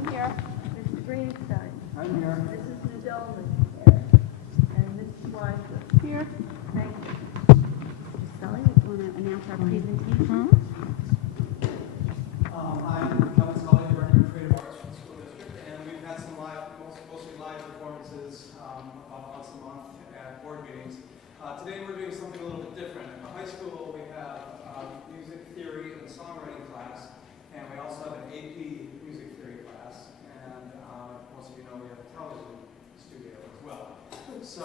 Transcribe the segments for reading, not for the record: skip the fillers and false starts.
I'm here. Mrs. Greenstein. I'm here. Mrs. Nadolny here. And Mrs. Weisler. Here. Thank you. Sully, we want to announce our presentation. I'm Kevin Scully, Director of Creative Arts for the school district, and we've had some mostly live performances about once a month at board meetings. Today we're doing something a little bit different. At the high school we have music theory and songwriting class, and we also have an AP music theory class, and most of you know we have a television studio as well. So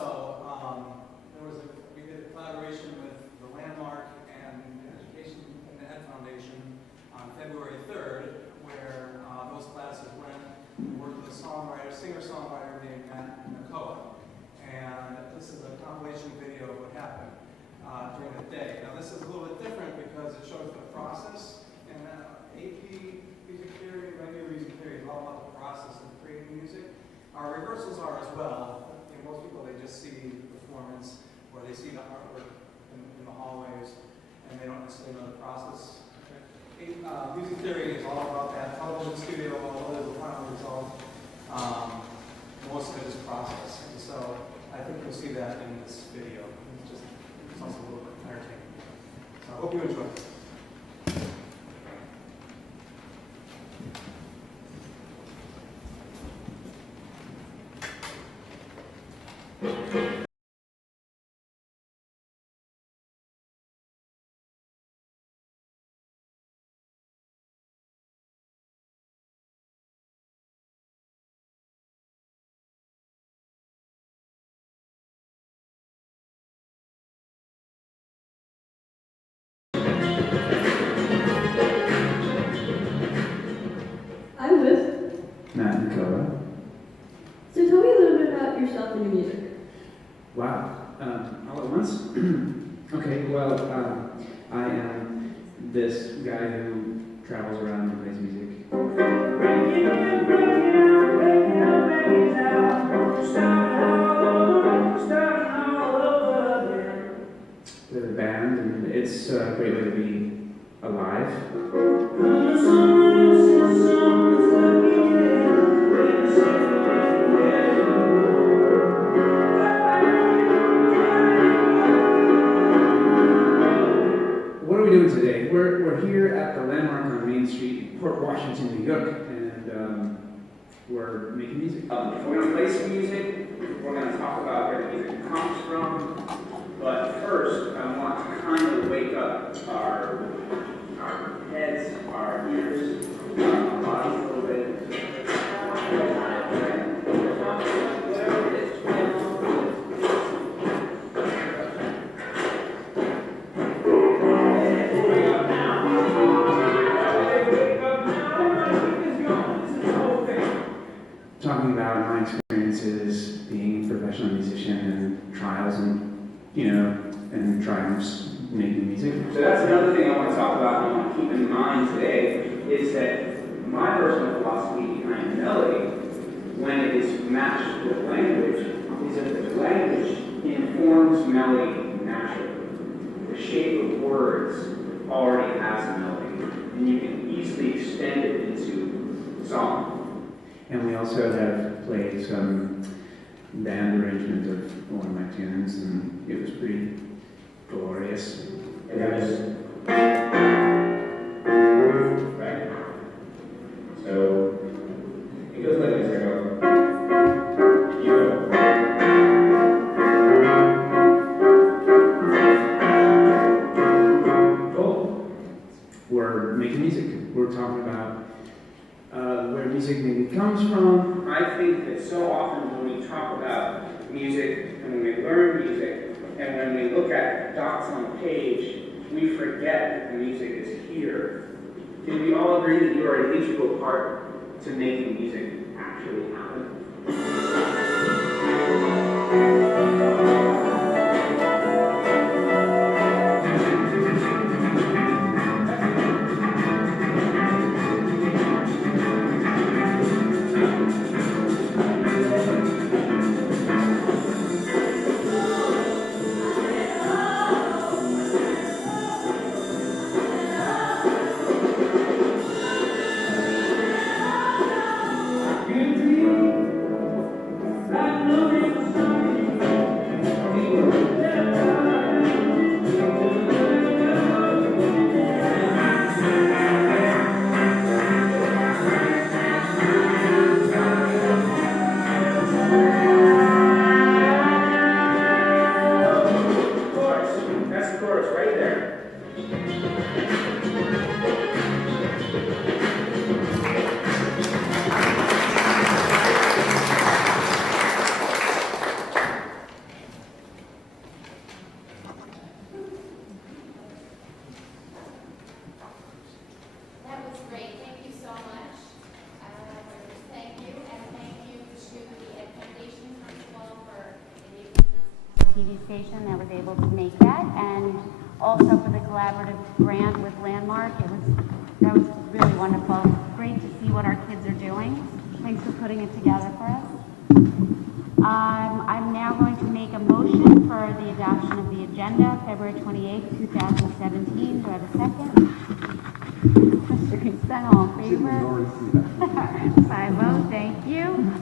we did a collaboration with the Landmark and Education and the Ed Foundation on February 3rd, where those classes went and worked with a singer-songwriter named Matt Nakoa. And this is a compilation video of what happened during the day. Now this is a little bit different because it shows the process, and AP music theory, regular music theory is all about the process of creating music. Our rehearsals are as well. Most people, they just see the performance or they see the artwork in the hallways, and they don't necessarily know the process. Music theory is all about that television studio, although there's a final result. Most of it is process. And so I think you'll see that in this video. It's also a little bit entertaining. So I hope you enjoy it. I'm Liz. Matt Nakoa. So tell me a little bit about yourself and your music. Wow. All at once? Okay, well, I am this guy who travels around and plays music. With a band, and it's a great way to be alive. What are we doing today? We're here at the Landmark on Main Street in Port Washington, New York, and we're making music. We're going to play some music. We're going to talk about where the music comes from. But first, I want to kind of wake up our heads, our ears, our bodies a little bit. Talking about my experiences being a professional musician and trials and triumphs making music. So that's another thing I want to talk about and I want to keep in mind today is that my personal philosophy behind melody, when it is matched with language, is that the language informs melody naturally. The shape of words already has a melody, and you can easily extend it into song. And we also have played some band arrangement of one of my tunes, and it was pretty glorious. And that was right. So it goes like this. I go, you go. Cool. We're making music. We're talking about where music maybe comes from. I think that so often when we talk about music and when we learn music and when we look at dots on a page, we forget that the music is here. Can we all agree that you are an integral part to making music actually happen? TV station that was able to make that, and also for the collaborative grant with Landmark. That was really wonderful. Great to see what our kids are doing. Thanks for putting it together for us. I'm now going to make a motion for the adoption of the agenda, February 28th, 2017. Do I have a second? Mr. Consent, all in favor? 5-0, thank you.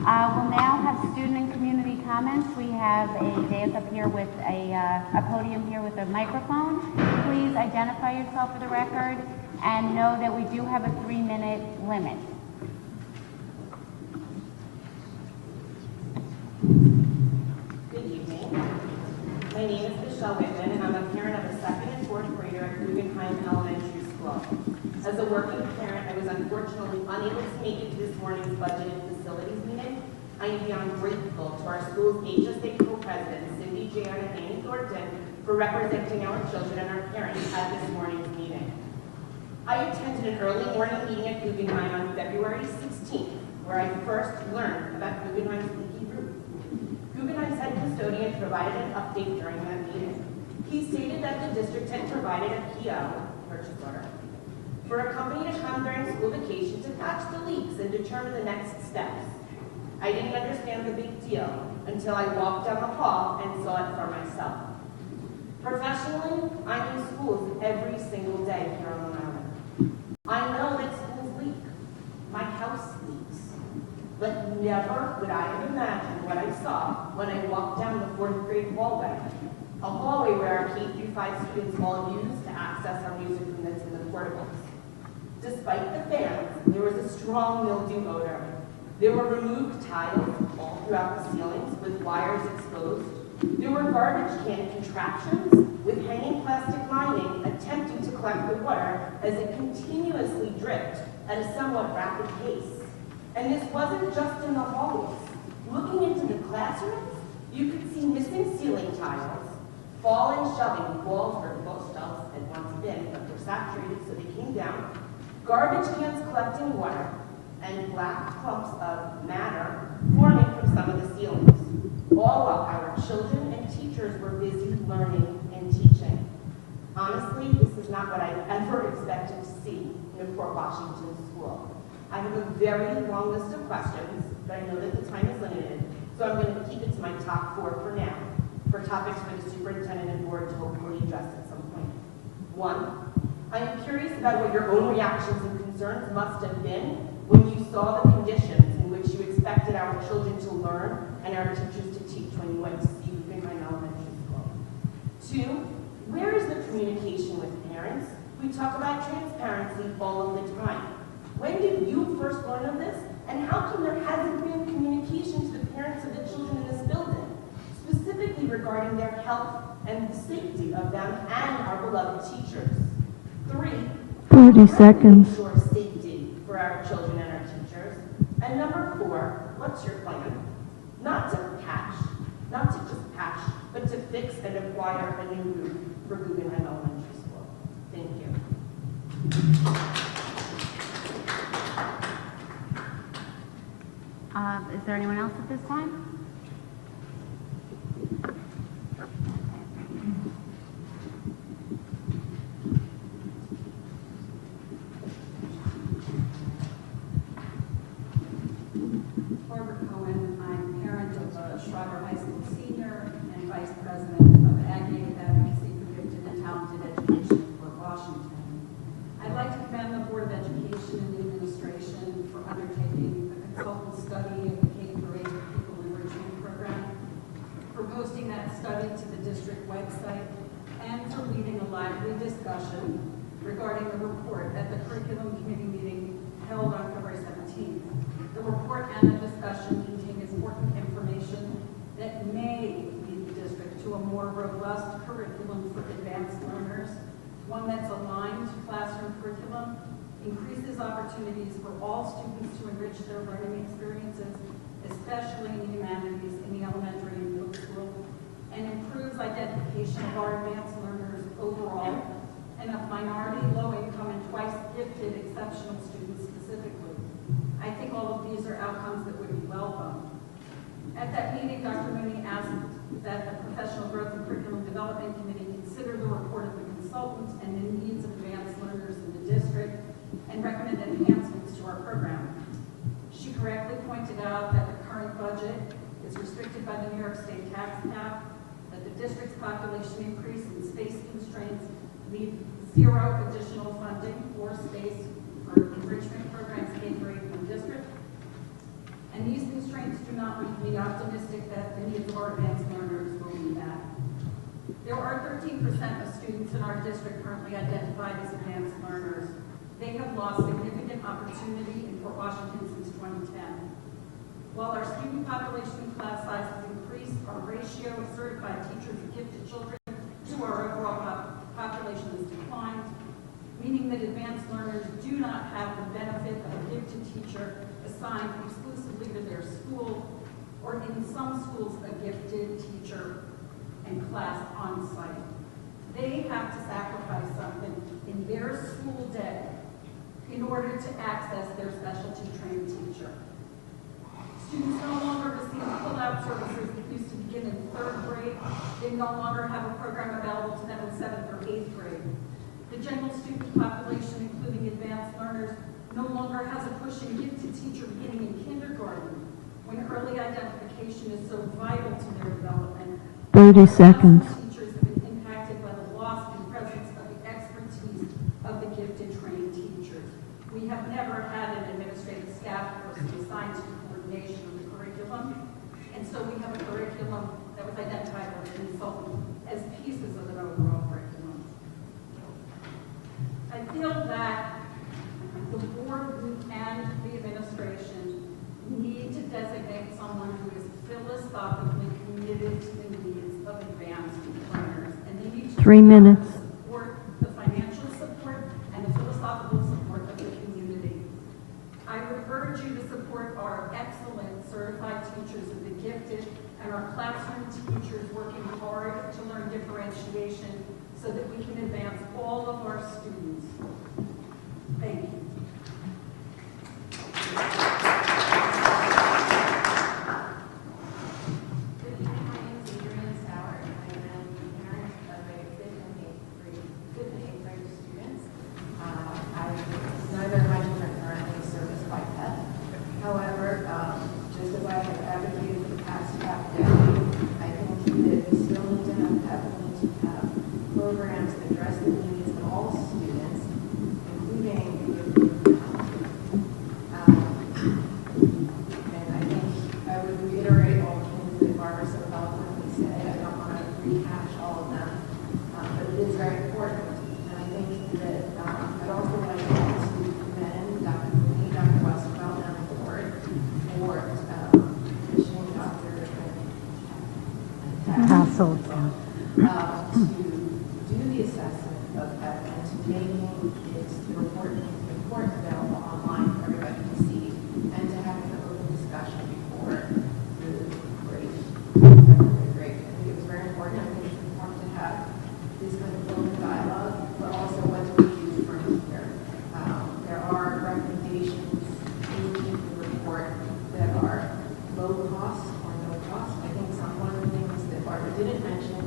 We'll now have student and community comments. We have a dais up here with a podium here with a microphone. Please identify yourself for the record and know that we do have a 3-minute limit. Good evening. My name is Michelle Whitman, and I'm a parent of a 2nd and 4th grader at Guggenheim Elementary School. As a working parent, I was unfortunately unable to make it to this morning's budget and facilities meeting. I am beyond grateful to our school's HSA co-presidents, Cindy, Jan, and Annie Thornton, for representing our children and our parents at this morning's meeting. I attended an early morning meeting at Guggenheim on February 16th, where I first learned about Guggenheim's leaky roof. Guggenheim's head custodian provided an update during that meeting. He stated that the district had provided a PO, purchase order, for a company to come during school vacation to patch the leaks and determine the next steps. I didn't understand the big deal until I walked down the hall and saw it for myself. Professionally, I'm in schools every single day here on Long Island. I know that schools leak. My house leaks. But never would I have imagined what I saw when I walked down the 4th grade hallway. A hallway where our K-5 students all use to access our music room that's in the portables. Despite the fans, there was a strong mildew odor. There were removed tiles all throughout the ceilings with wires exposed. There were garbage can contraptions with hanging plastic lining attempting to collect the water as it continuously dripped at a somewhat rapid pace. And this wasn't just in the hallways. Looking into the classrooms, you could see missing ceiling tiles, fallen shelving, walls where most shelves had once been, but were saturated so they came down, garbage cans collecting water, and black clumps of matter forming from some of the ceilings, all while our children and teachers were busy learning and teaching. Honestly, this is not what I ever expected to see in a Port Washington school. I have a very long list of questions, but I know that the time is limited, so I'm going to keep it to my top 4 for now, for topics for the superintendent and board to hopefully address at some point. 1, I am curious about what your own reactions and concerns must have been when you saw the conditions in which you expected our children to learn and our teachers to teach when you went to see Guggenheim Elementary School. 2, where is the communication with parents? We talk about transparency all of the time. When did you first learn of this? And how come there hasn't been communication to the parents of the children in this building, specifically regarding their health and the safety of them and our beloved teachers? 3, 30 seconds. Ensure safety for our children and our teachers. And number 4, what's your plan? Not to just patch, but to fix and acquire a new roof for Guggenheim Elementary School. Thank you. Is there anyone else at this time? Barbara Cohen, I'm parent of a Schreiber High School senior and vice president of Aggie Advocacy for Gifted and Talented Education for Washington. I'd like to commend the Board of Education and the administration for undertaking a consultant study of the K-8 People Enrichment Program, for posting that study to the district website, and for leading a lively discussion regarding the report at the Curriculum Committee meeting held on February 17th. The report and the discussion contain important information that may lead the district to a more robust curriculum for advanced learners, one that's aligned to classroom curriculum, increases opportunities for all students to enrich their learning experiences, especially in the humanities in the elementary and middle school, and improves identification of our advanced learners overall, and of minority, low-income, and twice-gifted exceptional students specifically. I think all of these are outcomes that would be welcome. At that meeting, Dr. Mooney asked that the Professional Growth and Curriculum Development Committee consider the report of the consultant and the needs of advanced learners in the district and recommend enhancements to our program. She correctly pointed out that the current budget is restricted by the New York State tax cap, that the district's population increase and space constraints leave zero additional funding or space for enrichment programs catering to the district. And these constraints do not leave me optimistic that the needs of our advanced learners will be met. There are 13% of students in our district currently identified as advanced learners. They have lost significant opportunity in Fort Washington since 2010. While our student population and class size has increased, our ratio of certified teachers of gifted children to our overall population has declined, meaning that advanced learners do not have the benefit of a gifted teacher assigned exclusively to their school, or in some schools, a gifted teacher and class on site. They have to sacrifice something in their school day in order to access their specialty trained teacher. Students no longer receive pull-out services that used to begin in 3rd grade. They no longer have a program available to them in 7th or 8th grade. The general student population, including advanced learners, no longer has a pushing gifted teacher beginning in kindergarten, when early identification is so vital to their development. 30 seconds. Teachers have been impacted by the loss and presence of the expertise of the gifted trained teachers. We have never had an administrative staff person assigned to the coordination of the curriculum, and so we have a curriculum that was identified by the consultant as pieces of an overall curriculum. I feel that the board and the administration need to designate someone who is philosophically committed to the needs of advanced learners, and they need to 3 minutes. support the financial support and the philosophical support of the community. I would urge you to support our excellent certified teachers of the gifted and our classroom teachers working hard to learn differentiation so that we can advance all of our students. Thank you. Good evening, my name is Adrienne Sauer, and I am the parent of a 5th and 8th grade students. Neither of my children currently serviced by PEP. However, just as I have advocated for the past half decade, I think that we still need to have PEP. We need to have programs that address the needs of all students, including and I think I would reiterate all the things that Barbara so eloquently said. I don't want to rehash all of them, but it is very important. And I think that I'd also like to commend Dr. Mooney, Dr. Westerveld, and the board for commissioning Dr. Castle. To do the assessment of PEP and to making the report available online for everybody to see, and to have an open discussion before the grade. I think it was very important. I think it's important to have this kind of open dialogue, but also what do we do from here? There are recommendations in the report that are low cost or no cost. I think one of the things that Barbara didn't mention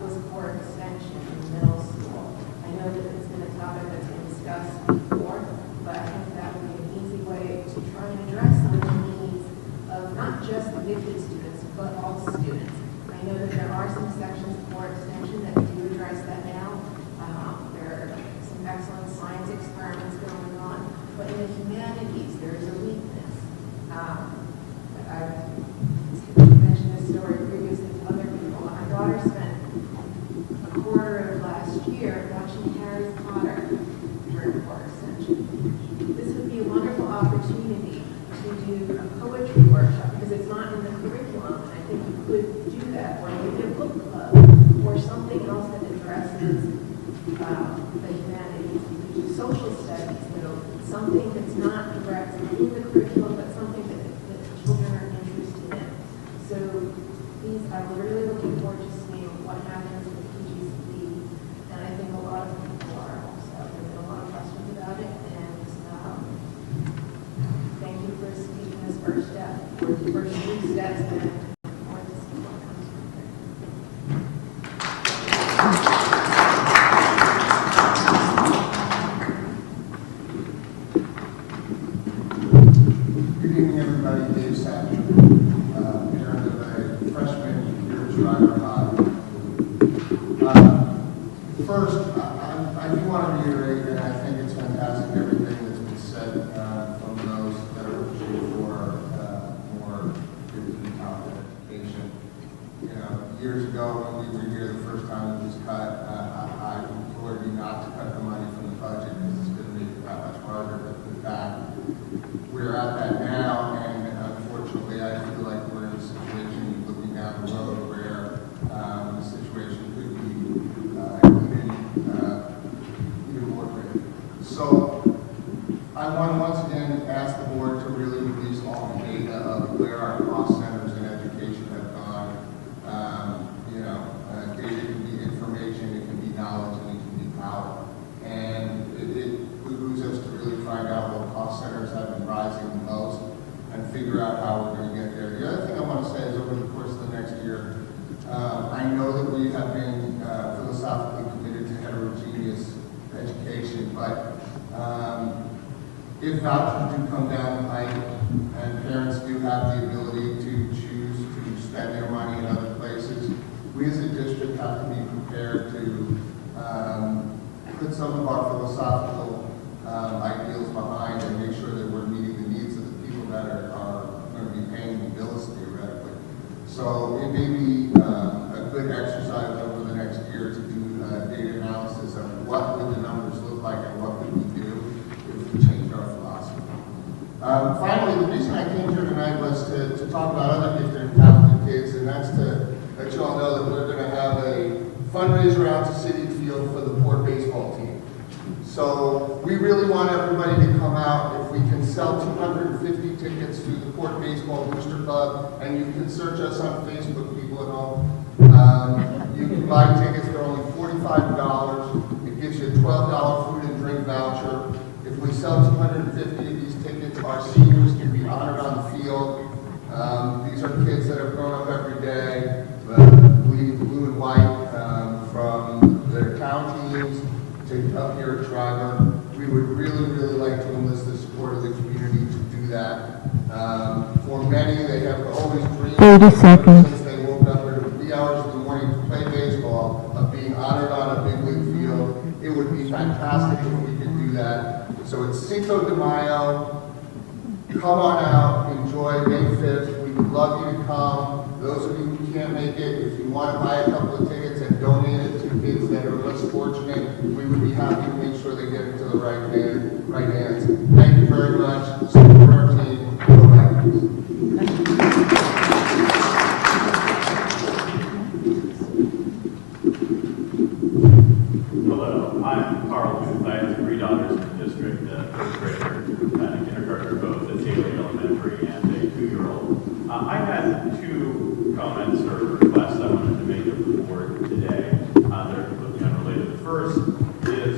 was core extension in middle school. I know that it's been a topic that's been discussed before, but I think that would be an easy way to try and address some of the needs of not just the gifted students, but all students. I know that there are some sections of core extension that do address that now. There are some excellent science experiments going on, but in the humanities, there is a weakness. I've mentioned this story previously to other people. My daughter spent a quarter of last year watching Harry Potter during core extension. This would be a wonderful opportunity to do a poetry workshop because it's not in the curriculum, and I think you could do that, or maybe a book club, or something else that addresses the humanities. You could do social studies, something that's not direct in the curriculum, but something that children are interested in. So I'm really looking forward to seeing what happens with PGCE, and I think a lot of people are also. There's been a lot of questions about it, and thank you for taking this first step, or the first 3 steps, and I look forward to seeing what comes from here. I do want to reiterate that I think it's fantastic everything that's been said from those that are pushing for more kids in top education. You know, years ago when we were here the first time it was cut, I implored you not to cut the money from the budget because it's going to make it that much harder. But in fact, we're at that now, and unfortunately, I feel like we're in a situation looking down the road where the situation could be even more grave. So I want to once again ask the board to really release all the data of where our cost centers in education have gone. Data can be information, it can be knowledge, and it can be power. And it behooves us to really find out what cost centers have been rising the most and figure out how we're going to get there. The other thing I want to say is over the course of the next year, I know that we have been philosophically committed to heterogeneous education, but if vouchers do come down the pike and parents do have the ability to choose to spend their money in other places, we as a district have to be prepared to put some of our philosophical ideals behind and make sure that we're meeting the needs of the people that are going to be paying the bills theoretically. So it may be a good exercise over the next year to do data analysis of what would the numbers look like and what could we do if we change our philosophy. Finally, the reason I came here tonight was to talk about other gifted and talented kids, and that's to let you all know that we're going to have a fundraiser out to Citi Field for the Port baseball team. So we really want everybody to come out. If we can sell 250 tickets to the Port Baseball Booster Club, and you can search us on Facebook, people at home. You can buy tickets, they're only $45. It gives you a $12 food and drink voucher. If we sell 250 of these tickets, our seniors can be honored on the field. These are kids that have grown up every day, bleeding blue and white, from their town teams to up here at Schreiber. We would really, really like to enlist the support of the community to do that. For many, they have always dreamed 30 seconds. Since they woke up at 3 hours in the morning to play baseball, of being honored on a big league field. It would be fantastic if we could do that. So it's Cinco de Mayo. Come on out, enjoy May 5th. We would love you to come. Those of you who can't make it, if you want to buy a couple of tickets and donate it to kids that are less fortunate, we would be happy to make sure they get into the right hands. Thank you very much. Support our team. Go Vikings. Hello, I'm Carl Booth. I have 3 daughters in the district, first grader and a kindergartner, both at Taylor Elementary and a 2-year-old. I had 2 comments or requests I wanted to make of the board today. They're completely unrelated. The first is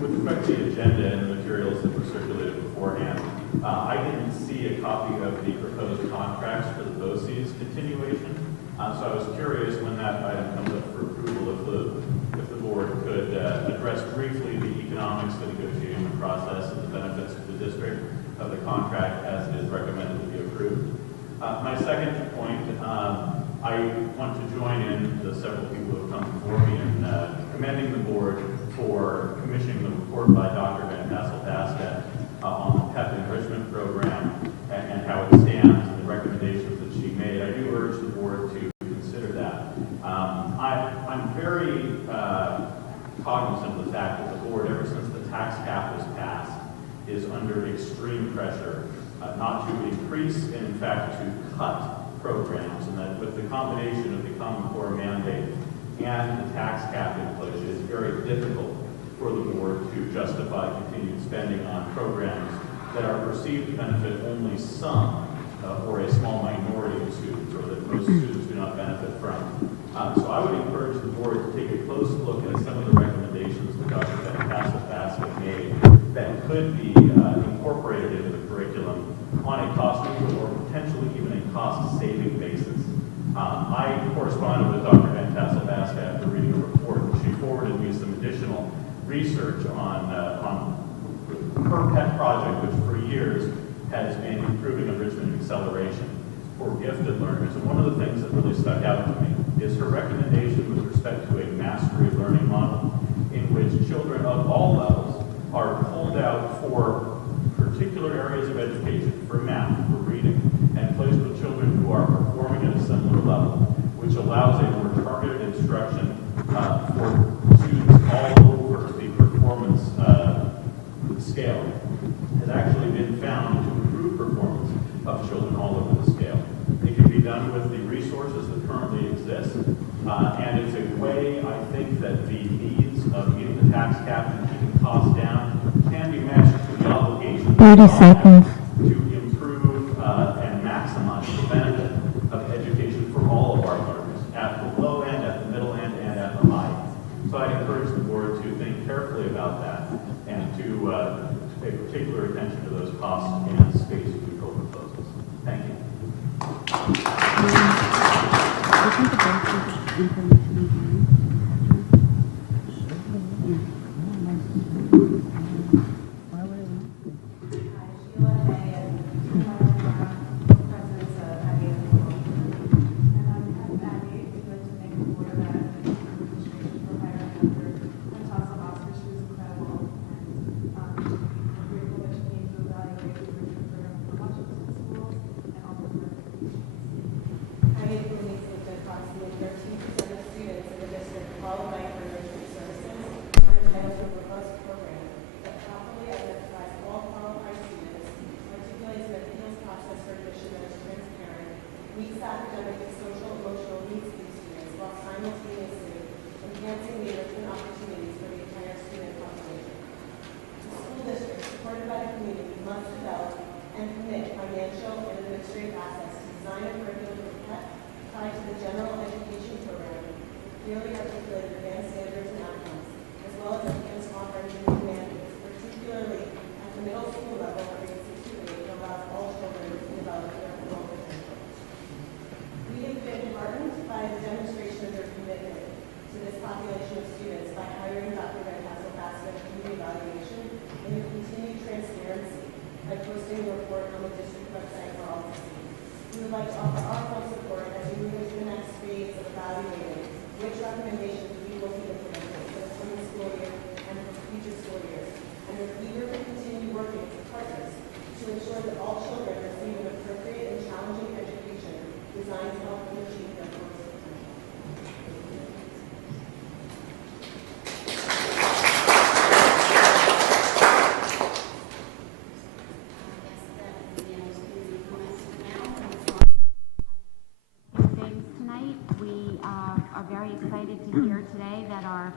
with respect to the agenda and the materials that were circulated beforehand. I didn't see a copy of the proposed contracts for the BOCES continuation. So I was curious when that item comes up for approval if the board could address briefly the economics, the negotiation process, and the benefits to the district of the contract as it is recommended to be approved. My second point, I want to join in the several people who have come before me in commending the board for commissioning the report by Dr. Van Tassel-Basket on the PEP enrichment program and how it stands and the recommendations that she made. I do urge the board to consider that. I'm very cognizant of the fact that the board, ever since the tax cap was passed, is under extreme pressure not to increase and in fact to cut programs, and that with the combination of the Common Core mandate and the tax cap inflation, it's very difficult for the board to justify continued spending on programs that are perceived to benefit only some or a small minority of students, or that most students do not benefit from. So I would encourage the board to take a close look at some of the recommendations that Dr. Van Tassel-Basket made that could be incorporated into the curriculum on a cost-neutral or potentially even a cost-saving basis. I corresponded with Dr. Van Tassel-Basket after reading the report. She forwarded me some additional research on her pet project, which for years has been improving enrichment acceleration for gifted learners. And one of the things that really stuck out to me is her recommendation with respect to a mastery learning model in which allows a more targeted instruction for students all over the performance scale, has actually been found to improve performance of children all over the scale. It can be done with the resources that currently exist, and it's a way, I think, that the needs of meeting the tax cap and keeping costs down can be matched to the obligation 30 seconds. to improve and maximize the benefit of education for all of our learners, at the low end, at the middle end, and at the high end. So I encourage the board to think carefully about that and to pay particular attention to those costs and space control proposals. Thank you.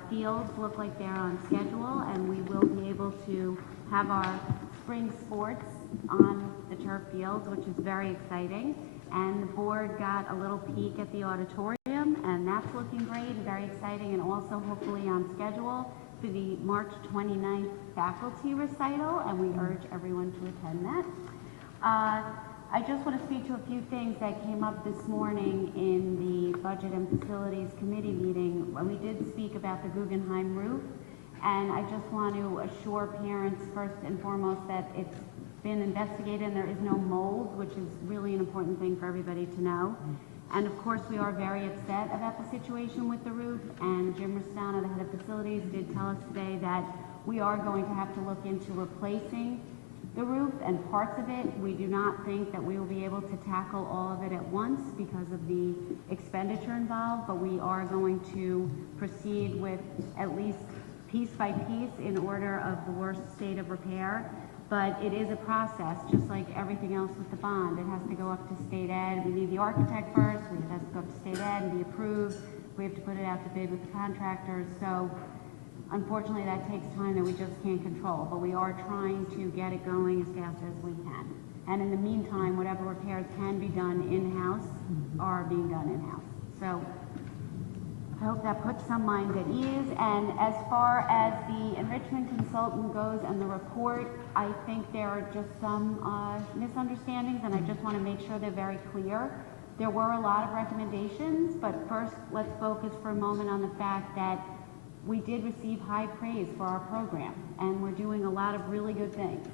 Fields look like they're on schedule, and we will be able to have our spring sports on the turf fields, which is very exciting. And the board got a little peek at the auditorium, and that's looking great and very exciting, and also hopefully on schedule for the March 29th faculty recital, and we urge everyone to attend that. I just want to speak to a few things that came up this morning in the Budget and Facilities Committee meeting. We did speak about the Guggenheim roof, and I just want to assure parents first and foremost that it's been investigated and there is no mold, which is really an important thing for everybody to know. And of course, we are very upset about the situation with the roof, and Jim Rustano, the head of facilities, did tell us today that we are going to have to look into replacing the roof and parts of it. We do not think that we will be able to tackle all of it at once because of the expenditure involved, but we are going to proceed with at least piece by piece in order of the worst state of repair. But it is a process, just like everything else with the bond. It has to go up to state ed. We need the architect first. It has to go up to state ed and be approved. We have to put it out to bid with the contractors. So unfortunately, that takes time that we just can't control, but we are trying to get it going as fast as we can. And in the meantime, whatever repairs can be done in-house are being done in-house. So I hope that puts some minds at ease. And as far as the enrichment consultant goes and the report, I think there are just some misunderstandings, and I just want to make sure they're very clear. There were a lot of recommendations, but first let's focus for a moment on the fact that we did receive high praise for our program, and we're doing a lot of really good things.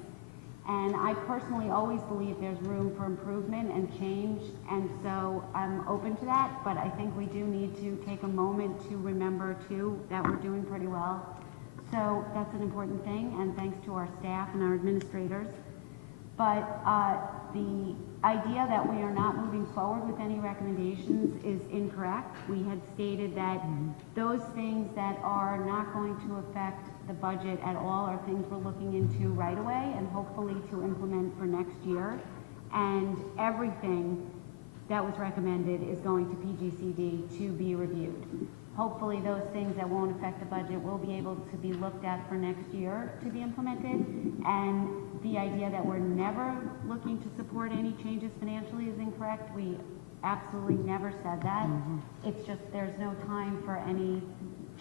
And I personally always believe there's room for improvement and change, and so I'm open to that, but I think we do need to take a moment to remember, too, that we're doing pretty well. So that's an important thing, and thanks to our staff and our administrators. But the idea that we are not moving forward with any recommendations is incorrect. We had stated that those things that are not going to affect the budget at all are things we're looking into right away and hopefully to implement for next year. And everything that was recommended is going to PGCD to be reviewed. Hopefully those things that won't affect the budget will be able to be looked at for next year to be implemented. And the idea that we're never looking to support any changes financially is incorrect. We absolutely never said that. It's just there's no time for any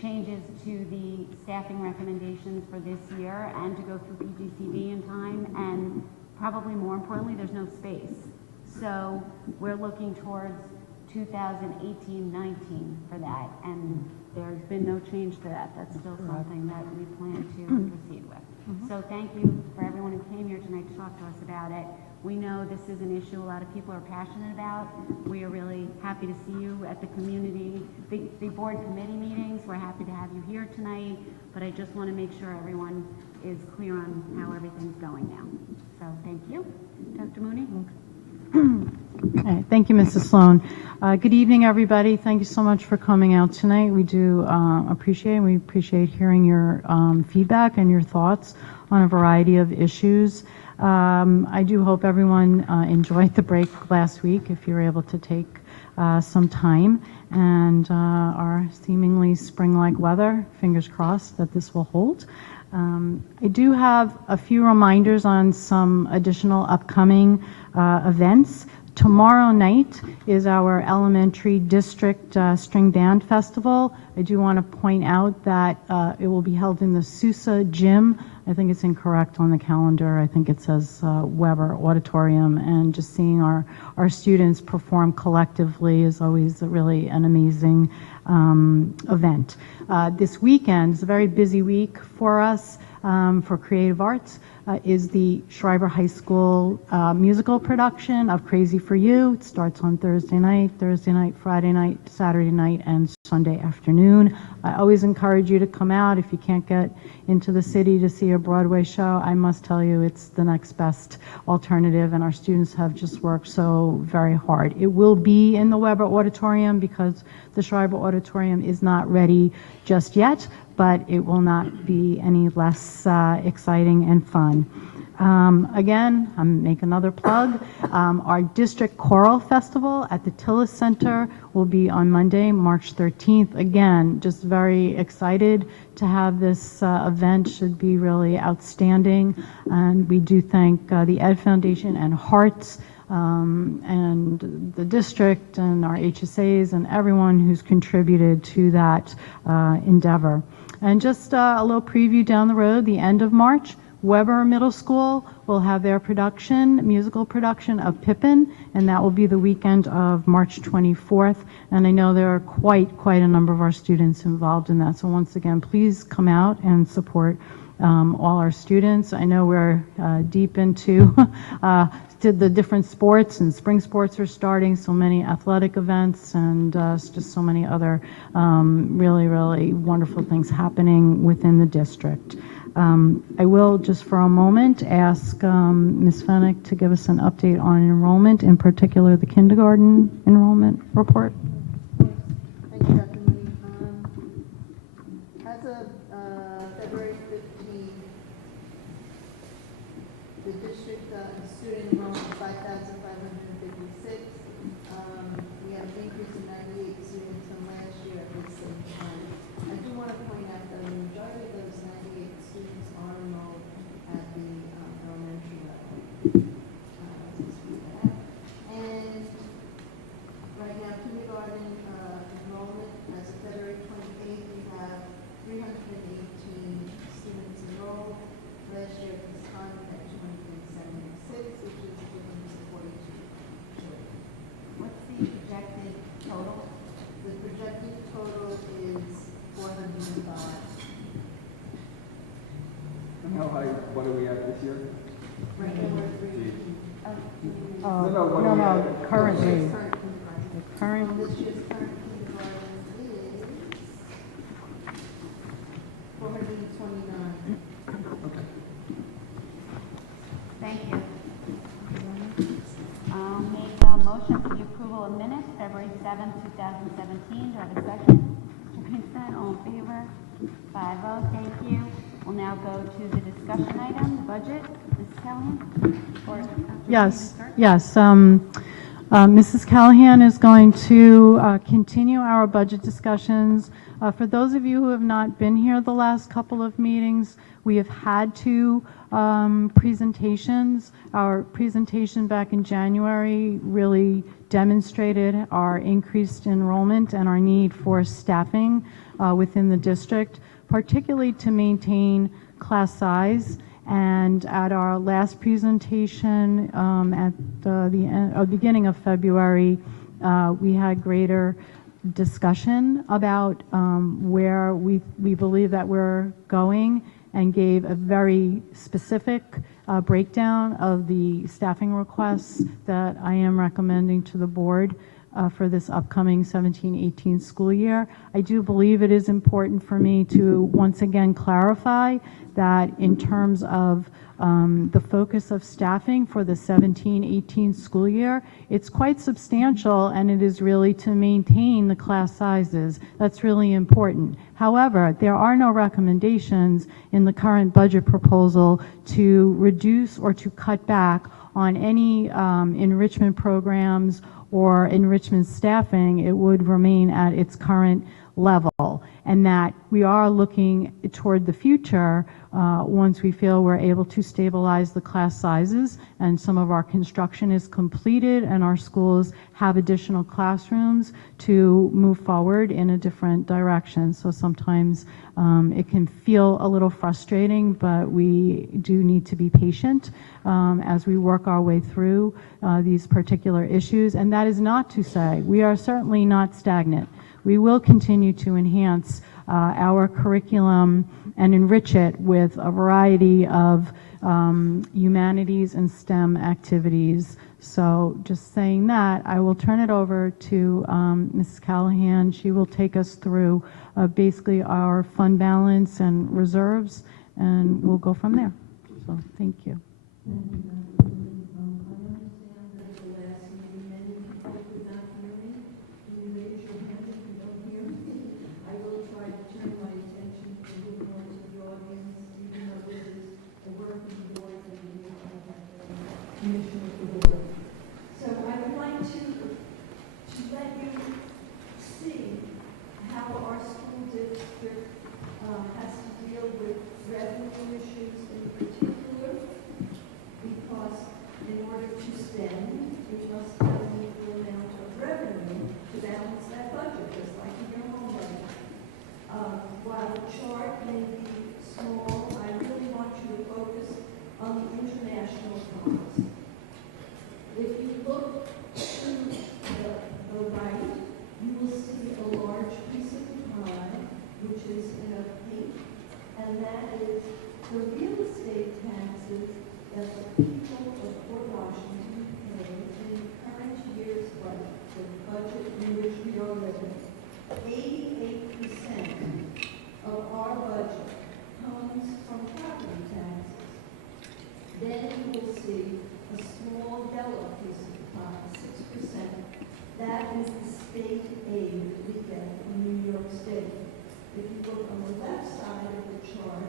changes to the staffing recommendations for this year and to go through PGCD in time. And probably more importantly, there's no space. So we're looking towards 2018-19 for that, and there's been no change to that. That's still something that we plan to proceed with. So thank you for everyone who came here tonight to talk to us about it. We know this is an issue a lot of people are passionate about. We are really happy to see you at the community, the board committee meetings. We're happy to have you here tonight, but I just want to make sure everyone is clear on how everything's going now. So thank you. Dr. Mooney? Okay, thank you, Mrs. Sloan. Good evening, everybody. Thank you so much for coming out tonight. We do appreciate hearing your feedback and your thoughts on a variety of issues. I do hope everyone enjoyed the break last week, if you were able to take some time, and our seemingly spring-like weather, fingers crossed that this will hold. I do have a few reminders on some additional upcoming events. Tomorrow night is our elementary district string band festival. I do want to point out that it will be held in the Sousa Gym. I think it's incorrect on the calendar. I think it says Weber Auditorium, and just seeing our students perform collectively is always really an amazing event. This weekend is a very busy week for us for creative arts. Is the Schreiber High School musical production of Crazy for You. It starts on Thursday night, Friday night, Saturday night, and Sunday afternoon. I always encourage you to come out if you can't get into the city to see a Broadway show. I must tell you, it's the next best alternative, and our students have just worked so very hard. It will be in the Weber Auditorium because the Schreiber Auditorium is not ready just yet, but it will not be any less exciting and fun. Again, I'm making another plug. Our district choral festival at the Tillis Center will be on Monday, March 13th. Again, just very excited to have this event. Should be really outstanding. And we do thank the Ed Foundation and Hearts and the district and our HSAs and everyone who's contributed to that endeavor. And just a little preview down the road, the end of March, Weber Middle School will have their musical production of Pippin, and that will be the weekend of March 24th. And I know there are quite a number of our students involved in that. So once again, please come out and support all our students. I know we're deep into the different sports, and spring sports are starting, so many athletic events, and just so many other really wonderful things happening within the district. I will just for a moment ask Ms. Fennick to give us an update on enrollment, in particular the kindergarten enrollment report. Thank you, Dr. Mooney. As of February 15th, the district student enrollment is 5,556. We have an increase in 98 students from last year at this same time. I do want to point out that the majority of those 98 students are enrolled at the elementary level. And right now, kindergarten enrollment, as of February 28th, we have 318 students enrolled. Last year at this time, we had 276, which is equivalent to 42 children. What's the projected total? The projected total is 405. What do we have this year? Right now, we're 318. No, currently. Current kindergarten. Current. This year's current kindergarten is 429. Thank you. approval of minutes, February 7th, 2017. Do I have a second? Mr. Kingston, all in favor? 5-0, thank you. We'll now go to the discussion item, the budget. Mrs. Callahan? Or- Yes, yes. Mrs. Callahan is going to continue our budget discussions. For those of you who have not been here the last couple of meetings, we have had two presentations. Our presentation back in January really demonstrated our increased enrollment and our need for staffing within the district, particularly to maintain class size. And at our last presentation at the beginning of February, we had greater discussion about where we believe that we're going, and gave a very specific breakdown of the staffing requests that I am recommending to the board for this upcoming 17-18 school year. I do believe it is important for me to once again clarify that in terms of the focus of staffing for the 17-18 school year, it's quite substantial, and it is really to maintain the class sizes. That's really important. However, there are no recommendations in the current budget proposal to reduce or to cut back on any enrichment programs or enrichment staffing. It would remain at its current level, and that we are looking toward the future once we feel we're able to stabilize the class sizes and some of our construction is completed and our schools have additional classrooms, to move forward in a different direction. So sometimes it can feel a little frustrating, but we do need to be patient as we work our way through these particular issues. And that is not to say we are certainly not stagnant. We will continue to enhance our curriculum and enrich it with a variety of humanities and STEM activities. So just saying that, I will turn it over to Mrs. Callahan. She will take us through basically our fund balance and reserves, and we'll go from there. So thank you. So I would like to let you see how our school district has to deal with revenue issues in particular, because in order to spend, we must have an equal amount of revenue to balance that budget, just like in your home budget. While the chart may be small, I really want you to focus on the international funds. If you look to the right, you will see a large piece of the pie, which is in a pink, and that is the real estate taxes that the people of Port Washington pay in the current year's budget, the budget in which we are living. 88% of our budget comes from property taxes. Then you will see a small yellow piece of the pie, 6%. That is the state aid that we get from New York State. If you look on the left side of the chart,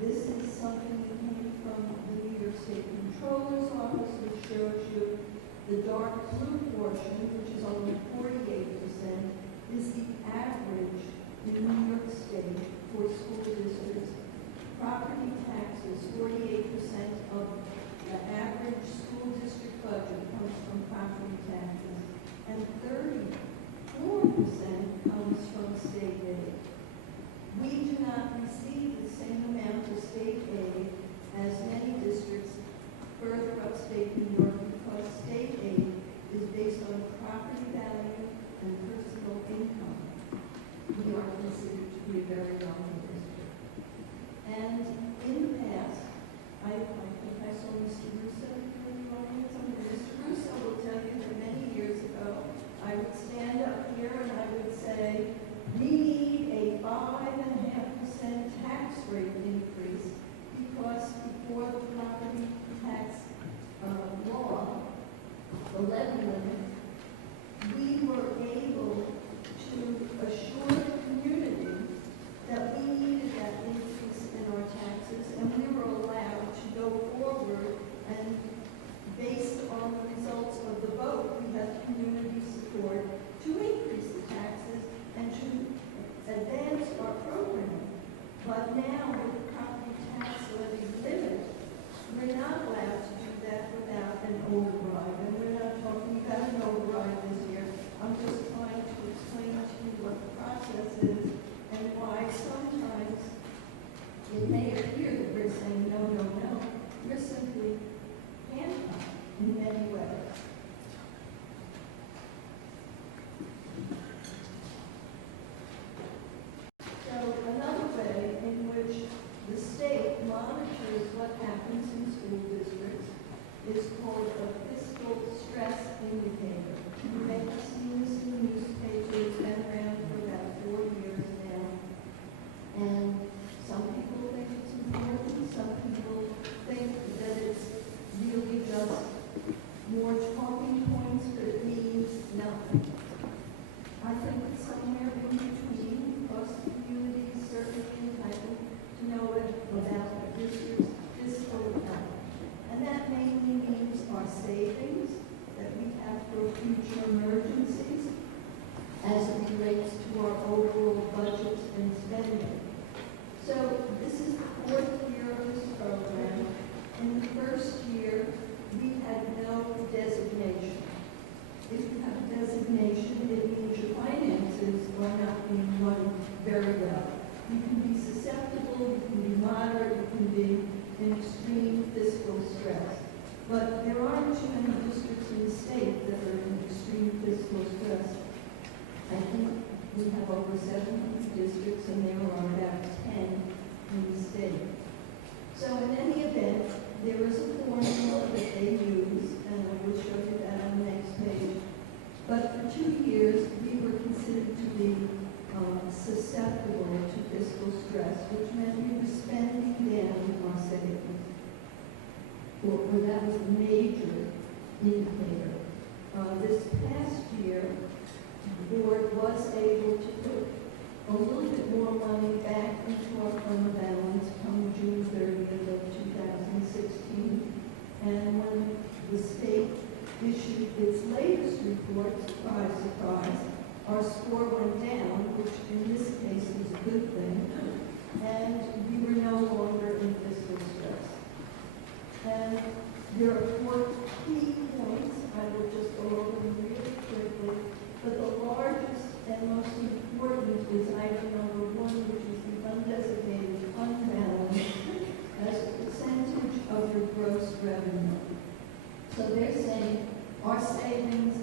this is something that came from the New York State Controller's Office, which shows you the dark blue portion, which is only 48%, is the average in New York State for school districts. Property taxes, 48% of the average school district budget comes from property taxes, and 34% comes from state aid. We do not receive the same amount of state aid as many districts further upstate New York, because state aid is based on property value and personal income. We are considered to be a very wealthy district. measures what happens in school districts is called a fiscal stress indicator. You may have seen this in the newspaper. It's been around for about 4 years now. And some people think it's important. Some people think that it's really just more talking points, but it means nothing. I think it's somewhere in between, because the community is certainly entitled to know about this year's fiscal health. And that mainly means our savings that we have for future emergencies as it relates to our overall budgets and spending. So this is the 4th year of this program. In the first year, we had no designation. If you have a designation, it means your finances are not being run very well. You can be susceptible, you can be moderate, you can be in extreme fiscal stress. But there aren't too many districts in the state that are in extreme fiscal stress. I think we have over 70 districts, and there are about 10 in the state. So in any event, there is a formula that they use, and I will show you that on the next page. But for 2 years, we were considered to be susceptible to fiscal stress, which meant we were spending down our savings. Or that was a major indicator. This past year, the board was able to put a little bit more money back into our fund balance come June 30th of 2016. And when the state issued its latest report, surprise, surprise, our score went down, which in this case is a good thing, and we were no longer in fiscal stress. And there are 4 key points. I will just go over them really quickly. But the largest and most important is item number 1, which is the undesignated fund balance as a percentage of your gross revenue. So they're saying our savings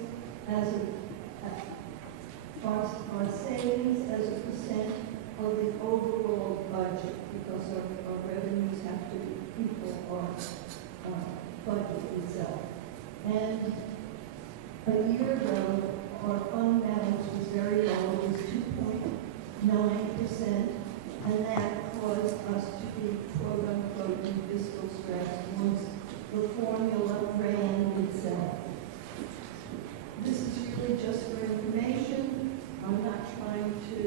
as a percent of the overall budget, because our revenues have to equal our budget itself. And a year ago, our fund balance was very low. It was 2.9%, and that caused us to be quote-unquote in fiscal stress once the formula ran itself. This is really just for information. I'm not trying to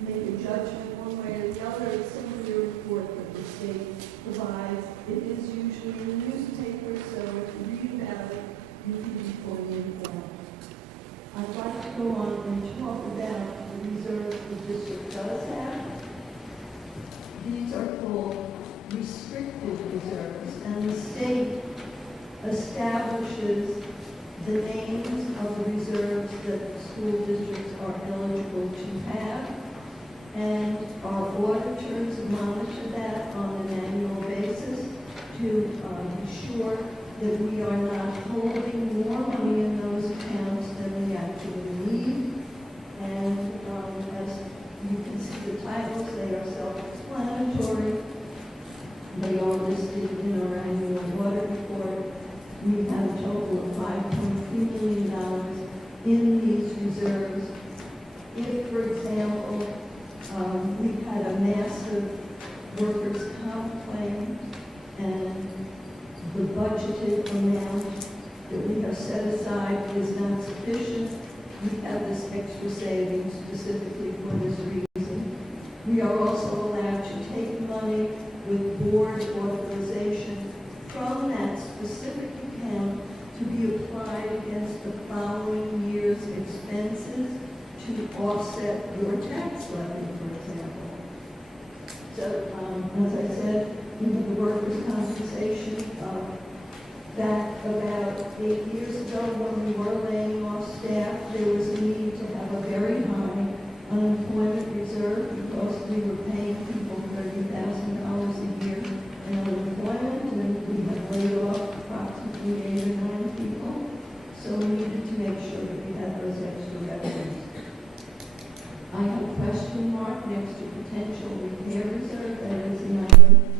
make a judgment one way or the other. It's simply a report that the state provides. It is usually in the newspaper, so if you read about it, you can be fully informed. I'd like to go on and talk about the reserves the district does have. These are called restricted reserves, and the state establishes the names of the reserves that school districts are eligible to have, and our auditors monitor that on an annual basis to be sure that we are not holding more money in those accounts than we actually need. And as you can see the titles, they are self-explanatory. They are listed in our annual audit report. We have a total of $5.3 million in these reserves. If, for example, we had a massive workers' comp claim and the budgeted amount that we have set aside is not sufficient, we have this extra savings specifically for this reason. We are also allowed to take money with board authorization from that specific account to be applied against the following year's expenses to offset your tax levy, for example. So, as I said, we have the workers' compensation. Back about 8 years ago, when we were laying off staff, there was a need to have a very high unemployment reserve because we were paying people $30,000 a year in unemployment, and we had laid off approximately 8 or 9 people. So we needed to make sure that we had those extra revenues. I have a question mark next to potential repair reserve. That is an item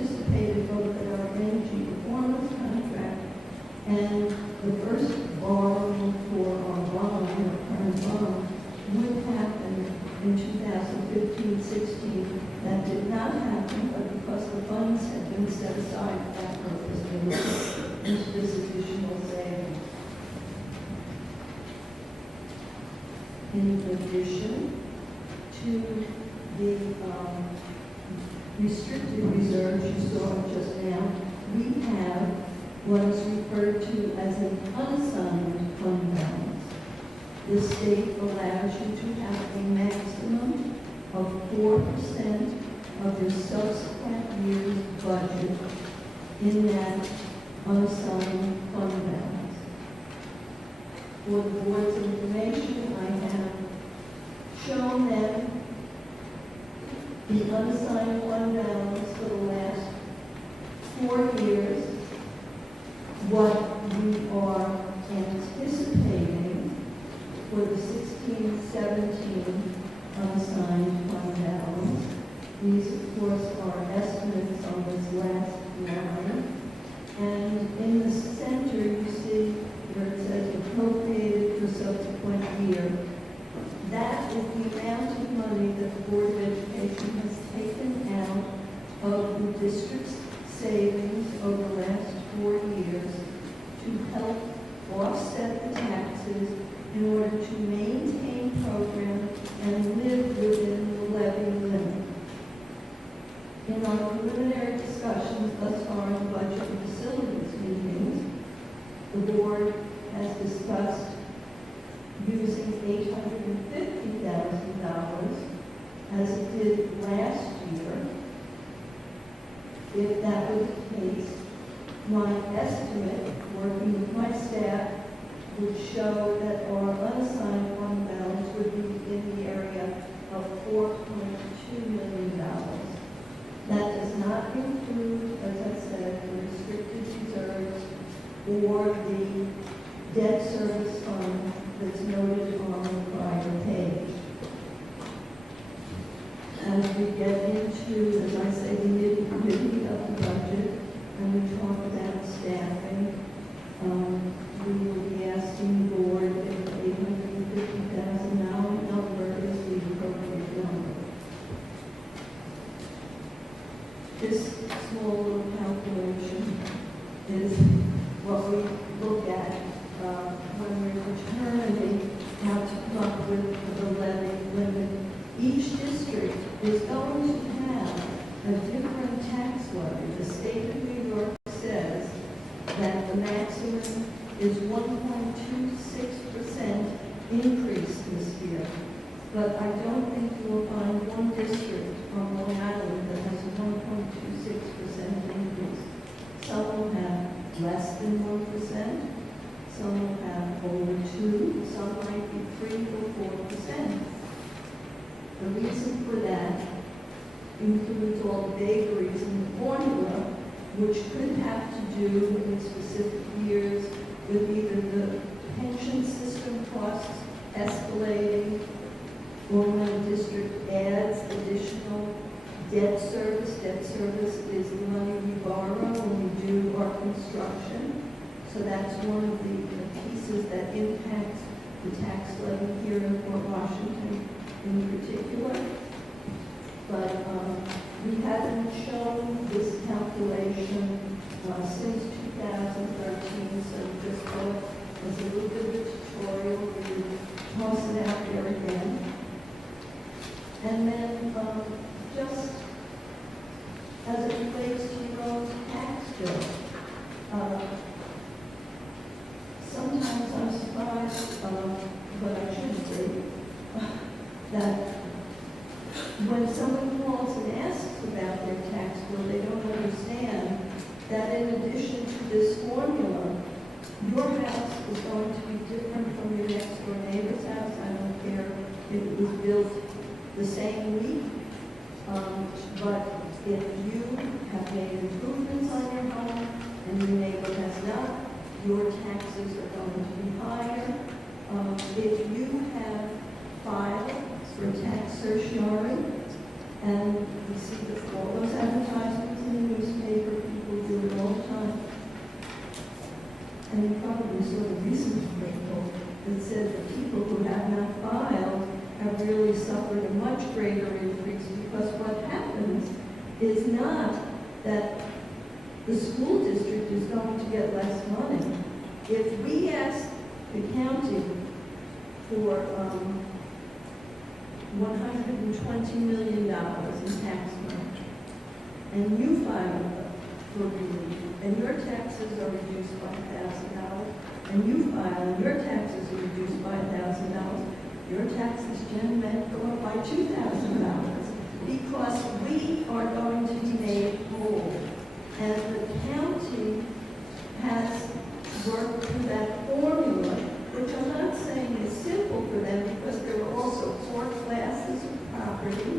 anticipated both at our energy performance contract and the first borrowing for our bond, our current bond, would happen in 2015-16. That did not happen, but because the funds had been set aside for that purpose, they were into this additional savings. In addition to the restricted reserves you saw just now, we have what is referred to as an unassigned fund balance. The state allows you to have a maximum of 4% of your subsequent year's budget in that unassigned fund balance. For the board's information, I have shown them the unassigned fund balance for the last 4 years, what we are anticipating for the 16-17 unassigned fund balance. These, of course, are estimates on this last line. And in the center, you see where it says appropriated for subsequent year. That is the amount of money that the Board of Education has taken out of the district's savings over the last 4 years to help offset the taxes in order to maintain programs and live within the levy limit. In our preliminary discussions thus far in budget and facilities meetings, the board has discussed using $850,000 as it did last year. If that was the case, my estimate, working with my staff, would show that our unassigned fund balance would be in the area of $4.2 million. That does not include, as I said, the restricted reserves or the debt service fund that's noted on the prior page. As we get into, as I say, the nitty-gritty of the budget, and we talk about staffing, we will be asking the board if the $850,000 number is the appropriate number. This small little calculation is what we look at when we're determining how to come up with the levy limit. Each district is going to have a different tax levy. The state of New York says that the maximum is 1.26% increase this year. But I don't think you will find one district on Long Island that has a 1.26% increase. Some will have less than 1%, some will have over 2%, some might be 3 or 4%. The reason for that includes all the vagaries in the formula, which could have to do in specific years with either the pension system costs escalating or when a district adds additional debt service. Debt service is the money we borrow when we do our construction. So that's one of the pieces that impacts the tax levy here in Fort Washington in particular. But we haven't shown this calculation since 2013, so just thought as a little bit of a tutorial, we would toss it out there again. And then just as it relates to your own tax bill, sometimes I'm surprised, but I shouldn't be, that when someone calls and asks about their tax bill, they don't understand that in addition to this formula, your house is going to be different from your next door neighbor's house. I don't care if it was built the same week, but if you have made improvements on your home and your neighbor has not, your taxes are going to be higher. If you have filed for tax certiorari, and you see all those advertisements in in the newspaper, people do it all the time. And you probably saw the recent article that said that people who have not filed have really suffered a much greater increase, because what happens is not that the school district is going to get less money. If we ask the county for $120 million in tax money, and you file for relief, and your taxes are reduced by $1,000, and you file and your taxes are reduced by $1,000, your taxes, Jen, might go up by $2,000, because we are going to be made whole. And the county has worked through that formula, which I'm not saying is simple for them, because there are also 4 classes of property,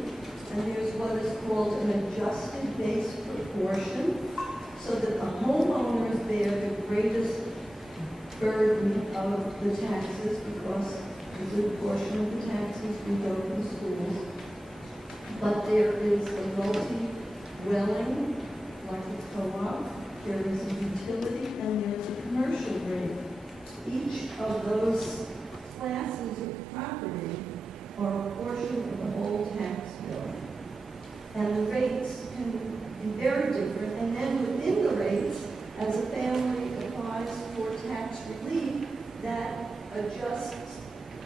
and there's what is called an adjusted base proportion, so that the homeowners bear the greatest burden of the taxes, because a good portion of the taxes will go to the schools. But there is a multi-dwelling, like a co-op, there is a utility, and there's a commercial rate. Each of those classes of property are a portion of the whole tax bill. And the rates can be very different, and then within the rates, as a family applies for tax relief, that adjusts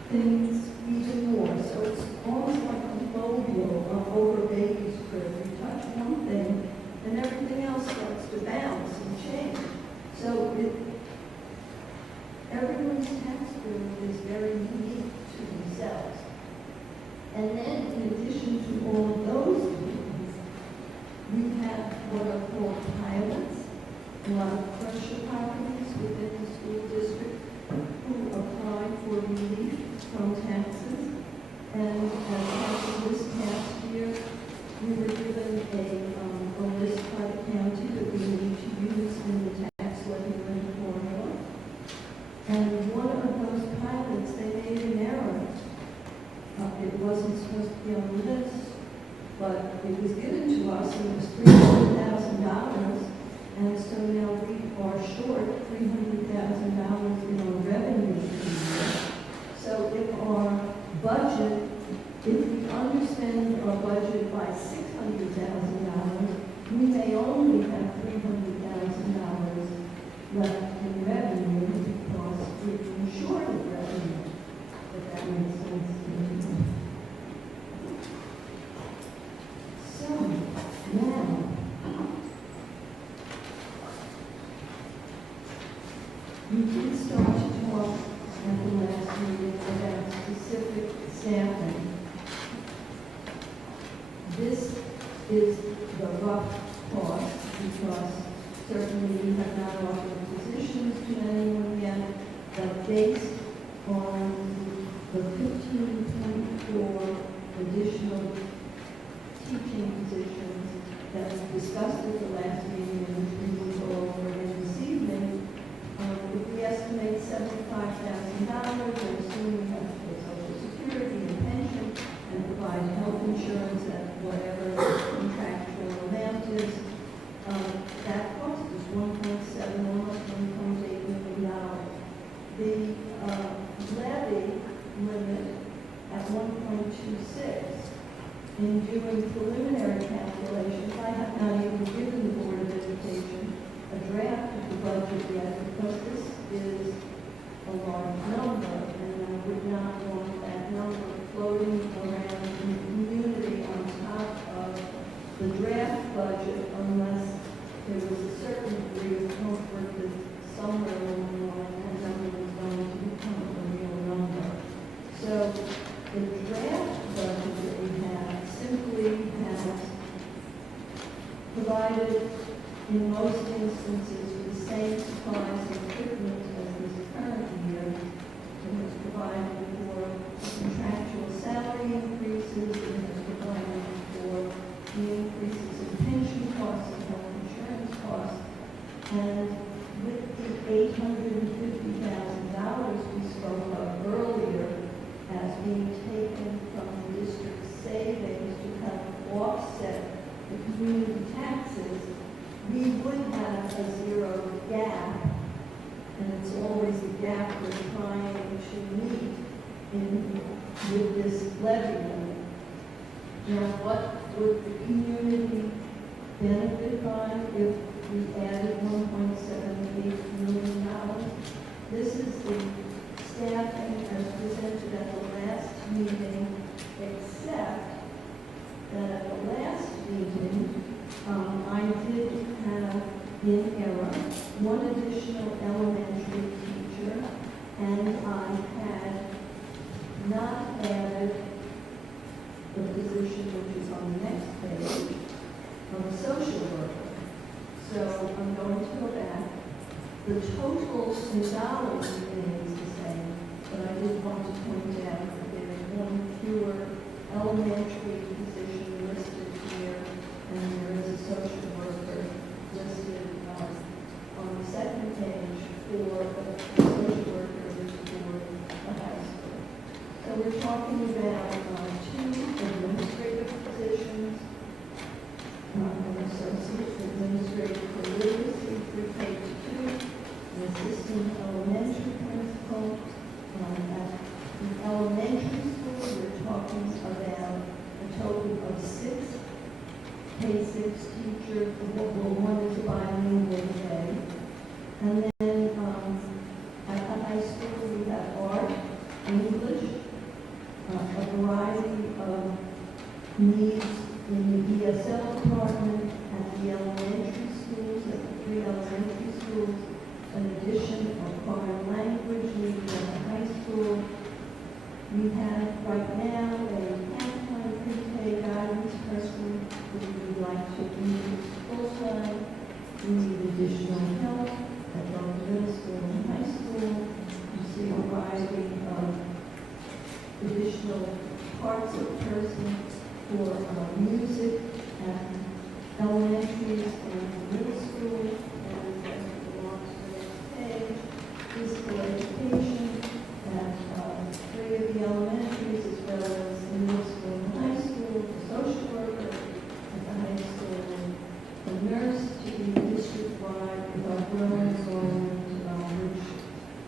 things even more. So it's almost like a yo-yo over baby's crib. You touch one thing, and everything else starts to bounce and change. So everyone's tax bill is very unique to themselves. And then, in addition to all of those things, we have what are called pilots, a lot of pressure properties within the school district who apply for relief from taxes. And as happened this past year, we were given a list by the county that we need to use in the tax levy limit formula. And one of those pilots, they made an error. It wasn't supposed to be on the list, but it was given to us, and it was $300,000, and so now we are short $300,000 in our revenue per year. So if our budget, if we underspend our budget by $600,000, we may only have $300,000 left in revenue because we're short of revenue, if that makes sense. So, now, we did start to talk at the last meeting about specific staffing. This is the rough cost, because certainly we have not offered positions to anyone yet, but based on the 15.4 additional teaching positions that we discussed at the last meeting, and which we will go over again this evening, if we estimate $75,000, and assume we have to pay Social Security and pension, and provide health insurance at whatever contractual amount is, that cost is $1.7, almost $1.8 million. The levy limit at 1.26. In doing preliminary calculations, I have not even given the Board of Education a draft of the budget yet, because this is a large number, and I would not want that number floating around in the community on top of the draft budget, unless there was a certain degree of comfort that somewhere along the line that number was going to become a real number. So the draft budget that we have simply has provided, in most instances, for the same supplies and equipment as this current year. It has provided for contractual salary increases, it has provided for the increases in pension costs and health insurance costs, and with the $800 gap we're trying to meet with this levy limit. Now, what would the community benefit by if we added $1.78 million? This is the staffing as presented at the last meeting, except that at the last meeting, I did have in error one additional elementary teacher, and I had not added the position which is on the next page of a social worker. So I'm going to go back. The total in dollars remains the same, but I did want to point out that there is one fewer elementary position listed here, and there is a social worker listed on the second page for the social worker is for the high school. So we're talking about two administrative positions, an associate administrator for literacy through K-2, an assistant elementary principal. At the elementary school, we're talking about a total of 6 K-6 teachers, one is bilingual today. And then at the high school, we have art, English, a variety of needs in the ESL department at the elementary schools, at the 3 elementary schools, an addition of foreign language needs at the high school. We have right now a half-time pre-K guidance person who we would like to use full-time. We need additional help at both middle school and high school. You see a variety of additional parts of person for music at elementary and middle school, and as it belongs to the next page, physical education at 3 of the elementaries as well as the middle school and high school, the social worker at the high school, the nurse to be district-wide with our growing enrollment, which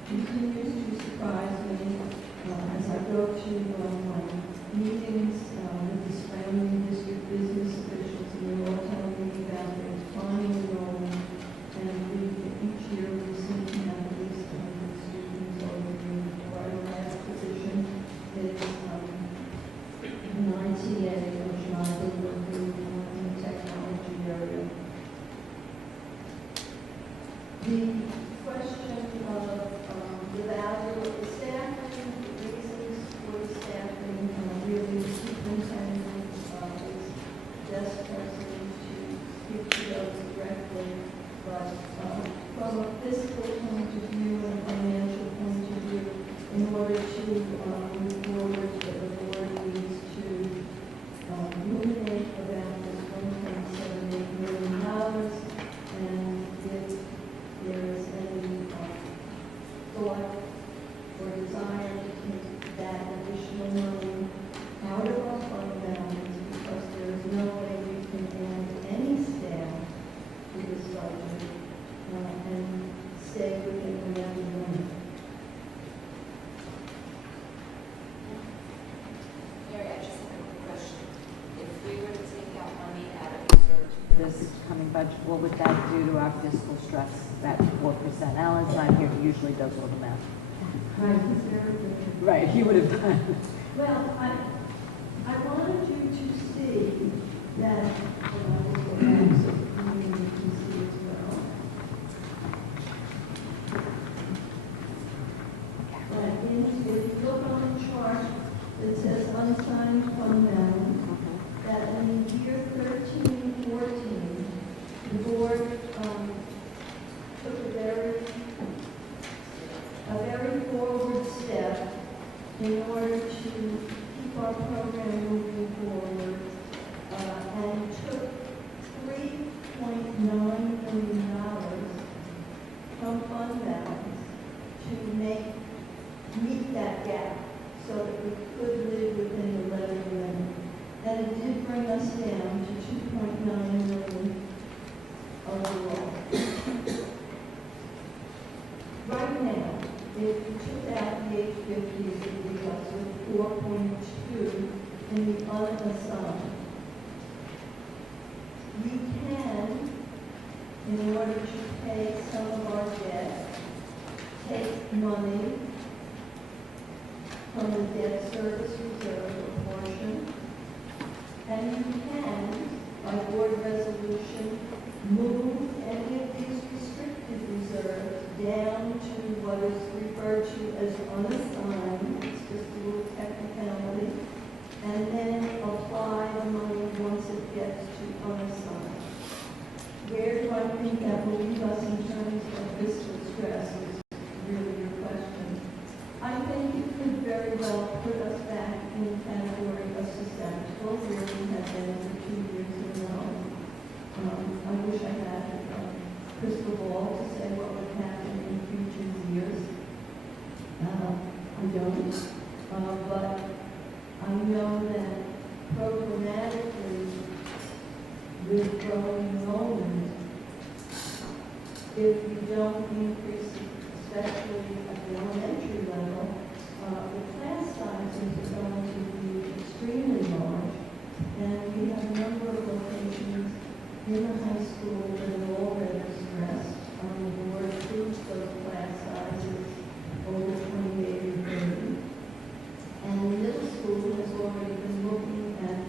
continues to surprise me as I go to my meetings with the surrounding district business officials, and they're all telling me about their declining enrollment, and each year we seem to have at least 100 students over the our last position is an ITA, which I've been working in the technology area. The question of the value of the staffing, the reasons for the staffing, really the superintendent is best person to speak to those directly, but from a fiscal point of view and a financial point of view, in order to move forward, the board needs to ruminate about this $1.78 million, and if there is any thought or desire to take that additional money out of our fund balance, because there is no way we can add any staff to this budget and stay within the levy limit. Mary, I just have a quick question. If we were to take out money out of reserve for this coming budget, what would that do to our fiscal stress, that 4%? Alan's not here, he usually does all the math. Right, he would have done. Well, I wanted you to see that, and I will go back so the community can see as well. That means if you look on the chart that says unsigned fund balance, that in the year 13-14, the board took a very forward step in order to keep our program moving forward, and took $3.9 million from fund balance to meet that gap so that we could live within the levy limit. And it did bring us down to $2.9 million overall. Right now, If you took out the 850, it would be up to 4.2 in the unassigned. We can, in order to pay some of our debt, take money from the debt service reserve portion, and you can, by board resolution, move any of these restricted reserves down to what is referred to as unassigned. It's just a little technicality. And then apply the money once it gets to unassigned. Where do I think that will leave us in terms of fiscal stress is really your question. I think it could very well put us back in the category of susceptible, where we have been for 2 years in a row. I wish I had a crystal ball to say what would happen in future years. I don't. But I know that programmatically, with growing enrollment, if we don't increase, especially at the elementary level, the class sizes are going to be extremely large. And we have a number of locations in the high school that are already stressed. The board approves those class sizes over 28 or 30. And the middle school has already been looking at,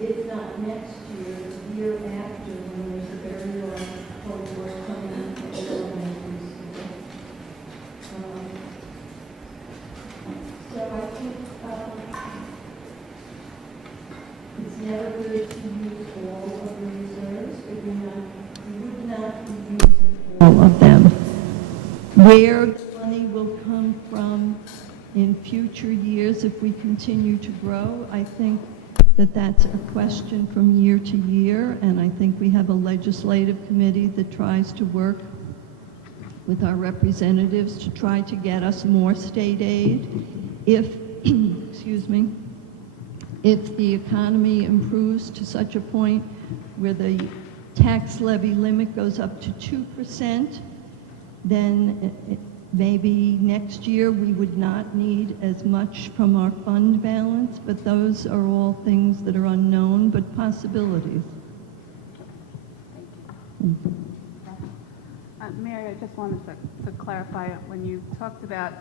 if not next year, the year after, when there's a very large cohort coming into elementary school. So I think it's never good to use all of the reserves, but we would not be using all of them. Where money will come from in future years if we continue to grow, I think that that's a question from year to year, and I think we have a legislative committee that tries to work with our representatives to try to get us more state aid. If, excuse me, if the economy improves to such a point where the tax levy limit goes up to 2%, then maybe next year we would not need as much from our fund balance, but those are all things that are unknown, but possibilities. Mary, I just wanted to clarify, when you talked about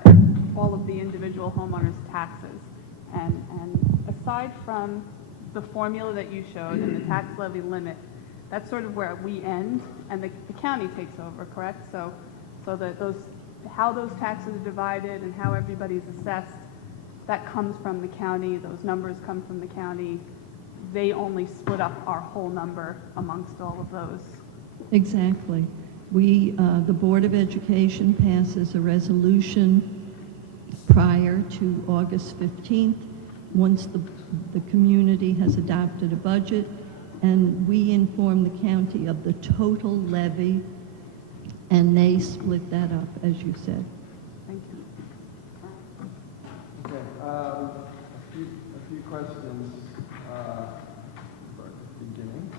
all of the individual homeowners' taxes, and aside from the formula that you showed and the tax levy limit, that's sort of where we end, and the county takes over, correct? So that how those taxes are divided and how everybody's assessed, that comes from the county. Those numbers come from the county. They only split up our whole number amongst all of those. Exactly. We, the Board of Education passes a resolution prior to August 15th, once the community has adopted a budget, and we inform the county of the total levy, and they split that up, as you said. Thank you. Okay, a few questions for the beginning.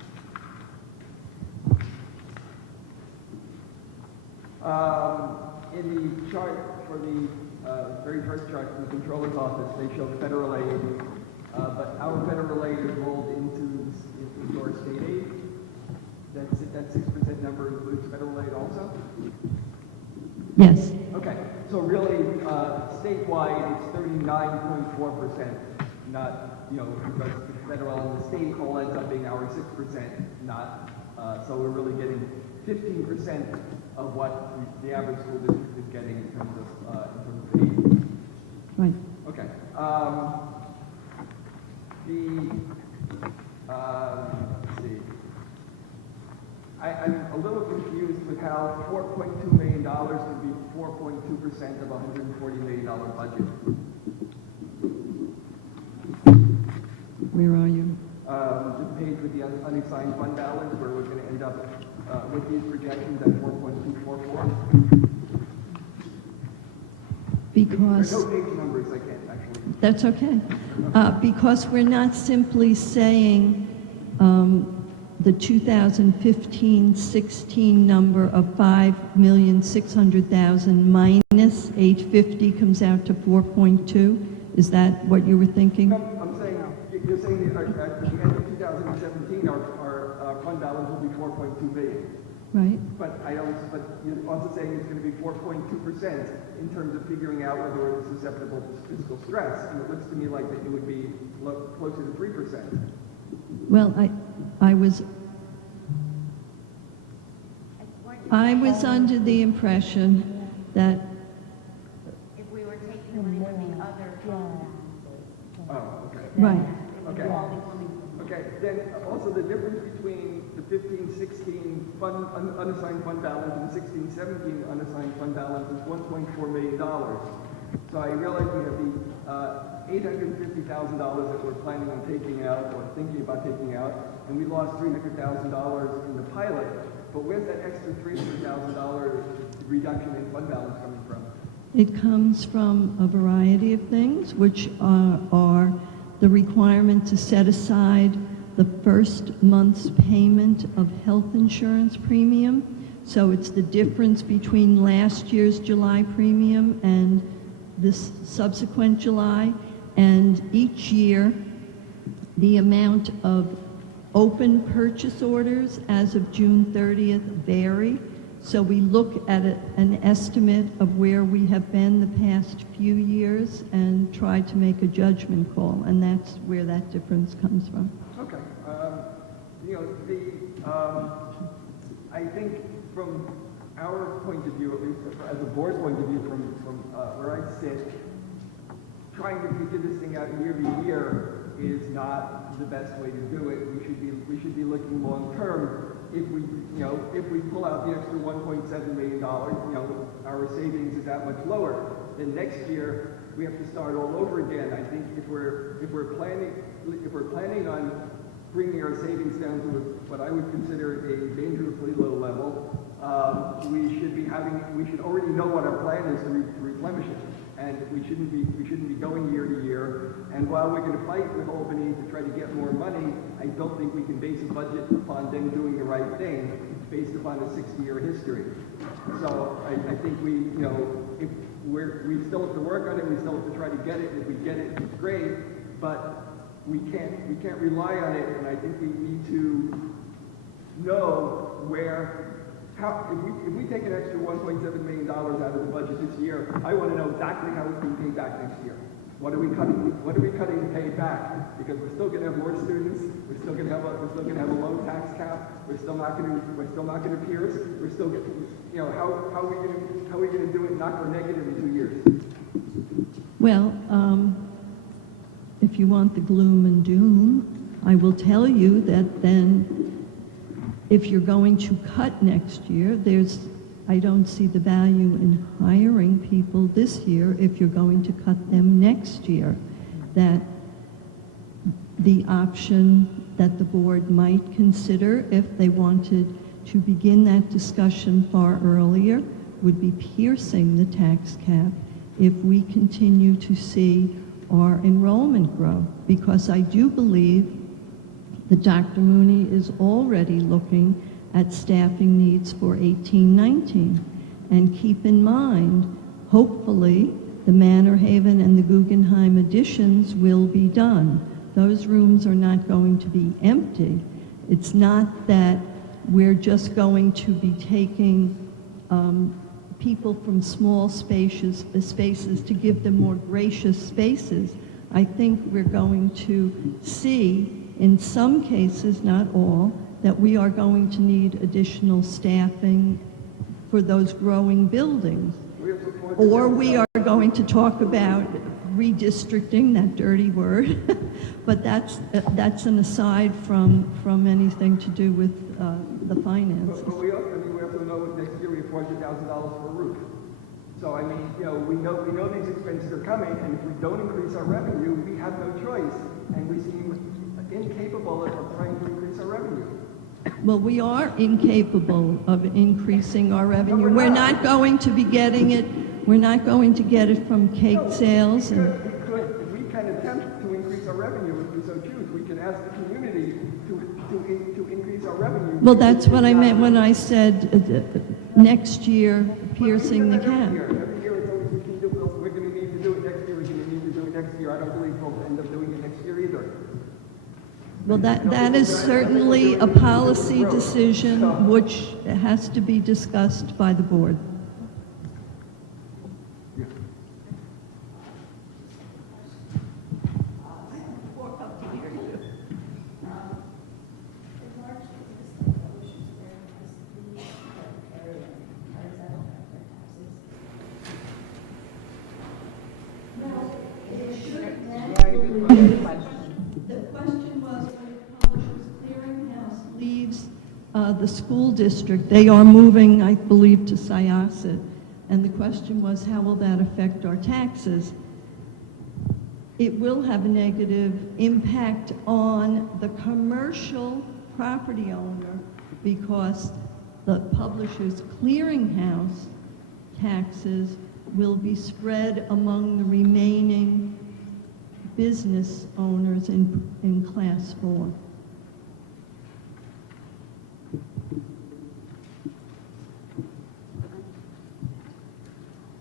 In the chart for the very first chart from the controller's office, they show federal aid, but our federal aid is rolled into your state aid. That 6% number includes federal aid also? Yes. Okay, so really, statewide, it's 39.4%, not, because the federal and the state all ends up being our 6%, not, so we're really getting 15% of what the average school district is getting in terms of aid. Right. Okay. Let's see. I'm a little confused with how $4.2 million could be 4.2% of a $140 million budget. Where are you? The page with the unassigned fund balance, where we're going to end up with these projections at 4.244. Because There's no page numbers, I can't actually. that's okay. Because we're not simply saying the 2015-16 number of 5,600,000 minus 850 comes out to 4.2. Is that what you were thinking? No, I'm saying, you're saying that at the end of 2017, our fund balance will be 4.2 billion. Right. But you're also saying it's going to be 4.2% in terms of figuring out whether it is susceptible to fiscal stress. And it looks to me like that it would be closer to 3%. Well, I was under the impression that If we were taking the money from the other fund balances. Oh, okay. right. Okay. Okay. Then also the difference between the 15-16 unassigned fund balance and the 16-17 unassigned fund balance is $1.4 million. So I realize we have the $850,000 that we're planning on taking out or thinking about taking out, and we lost $300,000 in the pilot. But where's that extra $300,000 reduction in fund balance coming from? It comes from a variety of things, which are the requirement to set aside the first month's payment of health insurance premium. So it's the difference between last year's July premium and this subsequent July. And each year, the amount of open purchase orders as of June 30th vary. So we look at an estimate of where we have been the past few years and try to make a judgment call, and that's where that difference comes from. Okay. I think from our point of view, at least as a board point of view, from where I sit, trying to figure this thing out year to year is not the best way to do it. We should be looking long term. If we pull out the extra $1.7 million, our savings is that much lower. Then next year we have to start all over again. I think if we're planning on bringing our savings down to what I would consider a dangerously low level, we should already know what our plan is to replenish it. And we shouldn't be going year to year. And while we're going to fight with Albany to try to get more money, I don't think we can base a budget upon them doing the right thing based upon a 60-year history. So I think we still have to work on it. We still have to try to get it. If we get it, it's great. But we can't rely on it. And I think we need to know if we take an extra $1.7 million out of the budget this year, I want to know exactly how it's being paid back next year. What are we cutting to pay back? Because we're still going to have more students. We're still going to have a low tax cap. We're still not going to pierce. We're still how are we going to do it not go negative in 2 years? Well, if you want the gloom and doom, I will tell you that then if you're going to cut next year, I don't see the value in hiring people this year if you're going to cut them next year. That the option that the board might consider if they wanted to begin that discussion far earlier would be piercing the tax cap if we continue to see our enrollment grow. Because I do believe that Dr. Mooney is already looking at staffing needs for 18-19. And keep in mind, hopefully, the Manor Haven and the Guggenheim additions will be done. Those rooms are not going to be empty. It's not that we're just going to be taking people from small spaces to give them more gracious spaces. I think we're going to see, in some cases, not all, that we are going to need additional staffing for those growing buildings. Or we are going to talk about redistricting, that dirty word, but that's an aside from anything to do with the finances. But we also know next year we have $400,000 for a roof. So I mean, we know these expenses are coming, and if we don't increase our revenue, we have no choice, and we seem incapable of trying to increase our revenue. Well, we are incapable of increasing our revenue. We're not going to be getting it. We're not going to get it from cake sales. We can attempt to increase our revenue if we so choose. We can ask the community to increase our revenue. Well, that's what I meant when I said next year piercing the cap. Every year it's always we can do, we're going to need to do it next year, we're going to need to do it next year. I don't believe we'll end up doing it next year either. Well, that is certainly a policy decision which has to be discussed by the board. The question was, when the Publishers Clearinghouse leaves the school district, they are moving, I believe, to Syosset. And the question was, how will that affect our taxes? It will have a negative impact on the commercial property owner because the Publishers Clearinghouse taxes will be spread among the remaining business owners in Class 4.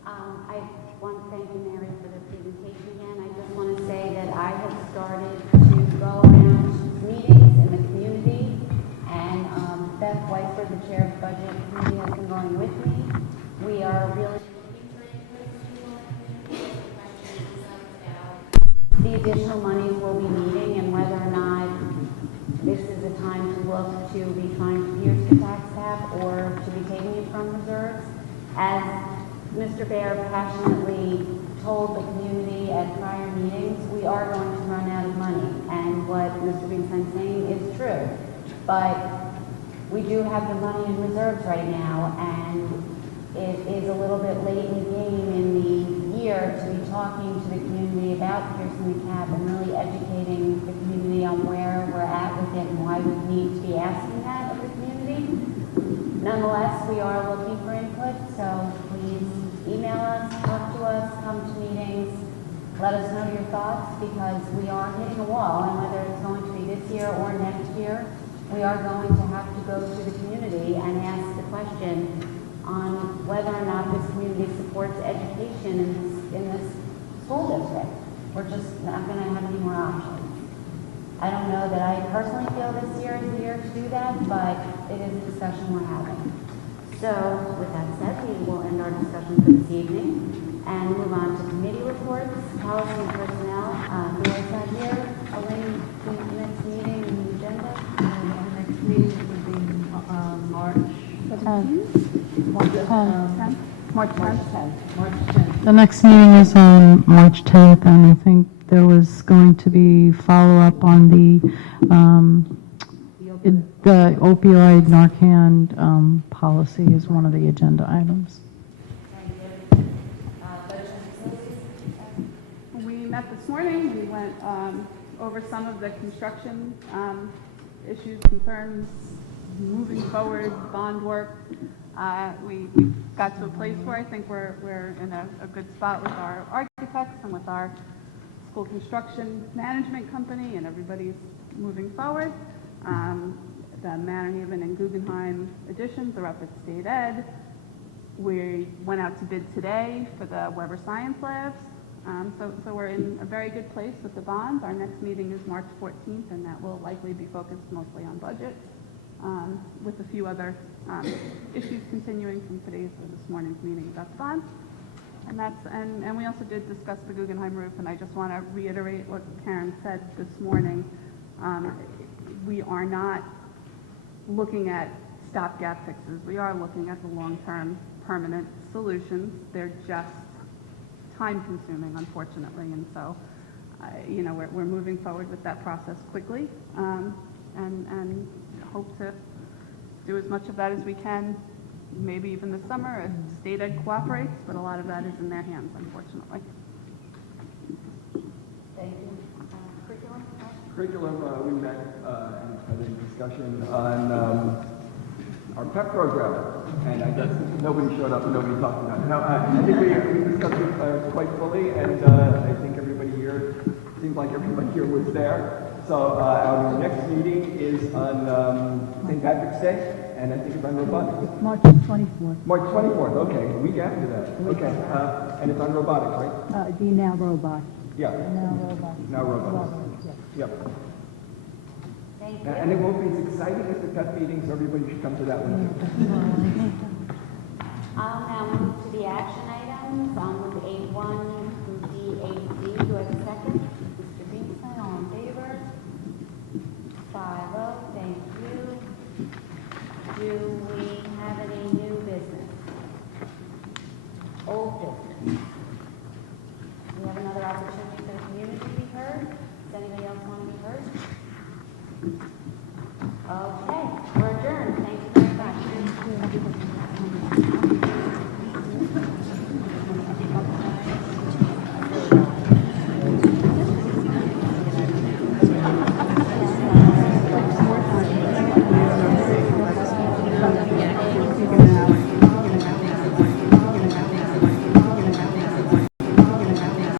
I want to thank you, Mary, for the presentation again. I just want to say that I have started to go around meetings in the community, and Beth Weisser, the chair of the budget committee, has been going with me. We are really looking for input about the additional monies we'll be needing and whether or not this is a time to look to be trying to pierce the tax cap or to be taking it from reserves. As Mr. Baer passionately told the community at prior meetings, we are going to run out of money. And what Mr. Greenstein's saying is true. But we do have the money in reserves right now, and it is a little bit late in the game in the year to be talking to the community about piercing the cap and really educating the community on where we're at with it and why we need to be asking that of the community. Nonetheless, we are looking for input, so please email us, talk to us, come to meetings, let us know your thoughts, because we are hitting a wall, and whether it's going to be this year or next year, we are going to have to go to the community and ask the question on whether or not this community supports education in this school district. We're just not going to have any more options. I don't know that I personally feel this year is the year to do that, but it is a discussion we're having. So, with that said, we will end our discussion for this evening and move on to committee reports, policy and personnel. Laura's not here. Elaine, the next meeting and the agenda. The next meeting would be March 10th. March 10th. The next meeting is on March 10th, and I think there was going to be follow-up on the opioid Narcan policy is one of the agenda items. We met this morning. We went over some of the construction issues, concerns, moving forward, bond work. We got to a place where I think we're in a good spot with our architects and with our school construction management company, and everybody's moving forward. The Mannerhaven and Guggenheim additions are up at State Ed. We went out to bid today for the Weber Science Labs. So we're in a very good place with the bonds. Our next meeting is March 14th, and that will likely be focused mostly on budget, with a few other issues continuing from today's or this morning's meeting about the bonds. And we also did discuss the Guggenheim roof, and I just want to reiterate what Karen said this morning. We are not looking at stopgap fixes. We are looking at the long-term permanent solutions. They're just time-consuming, unfortunately, and so we're moving forward with that process quickly, and hope to do as much of that as we can, maybe even this summer if State Ed cooperates, but a lot of that is in their hands, unfortunately. Thank you. Curriculum, we met and had a discussion on our PEP program, and I guess nobody showed up and nobody talked about it. No, I think we discussed it quite fully, and I think everybody here, seems like everybody here was there. Our next meeting is on St. Patrick's Day, and I think it's on robotics. March 24th. March 24th, okay, a week after that. Okay, and it's on robotics, right? The now robot. Yeah. Now robot. Now robotics. Yes. Yep. Thank you. And it won't be as exciting as the PEP meeting, so everybody should come to that one too. I'll now move to the action items. I'll move A1 through D8D. Do I have a second? Mr. Beeson, all in favor? 5-0, thank you. Do we have any new business? Old business? We have another opportunity for the community to be heard. Does anybody else want to be heard? Okay.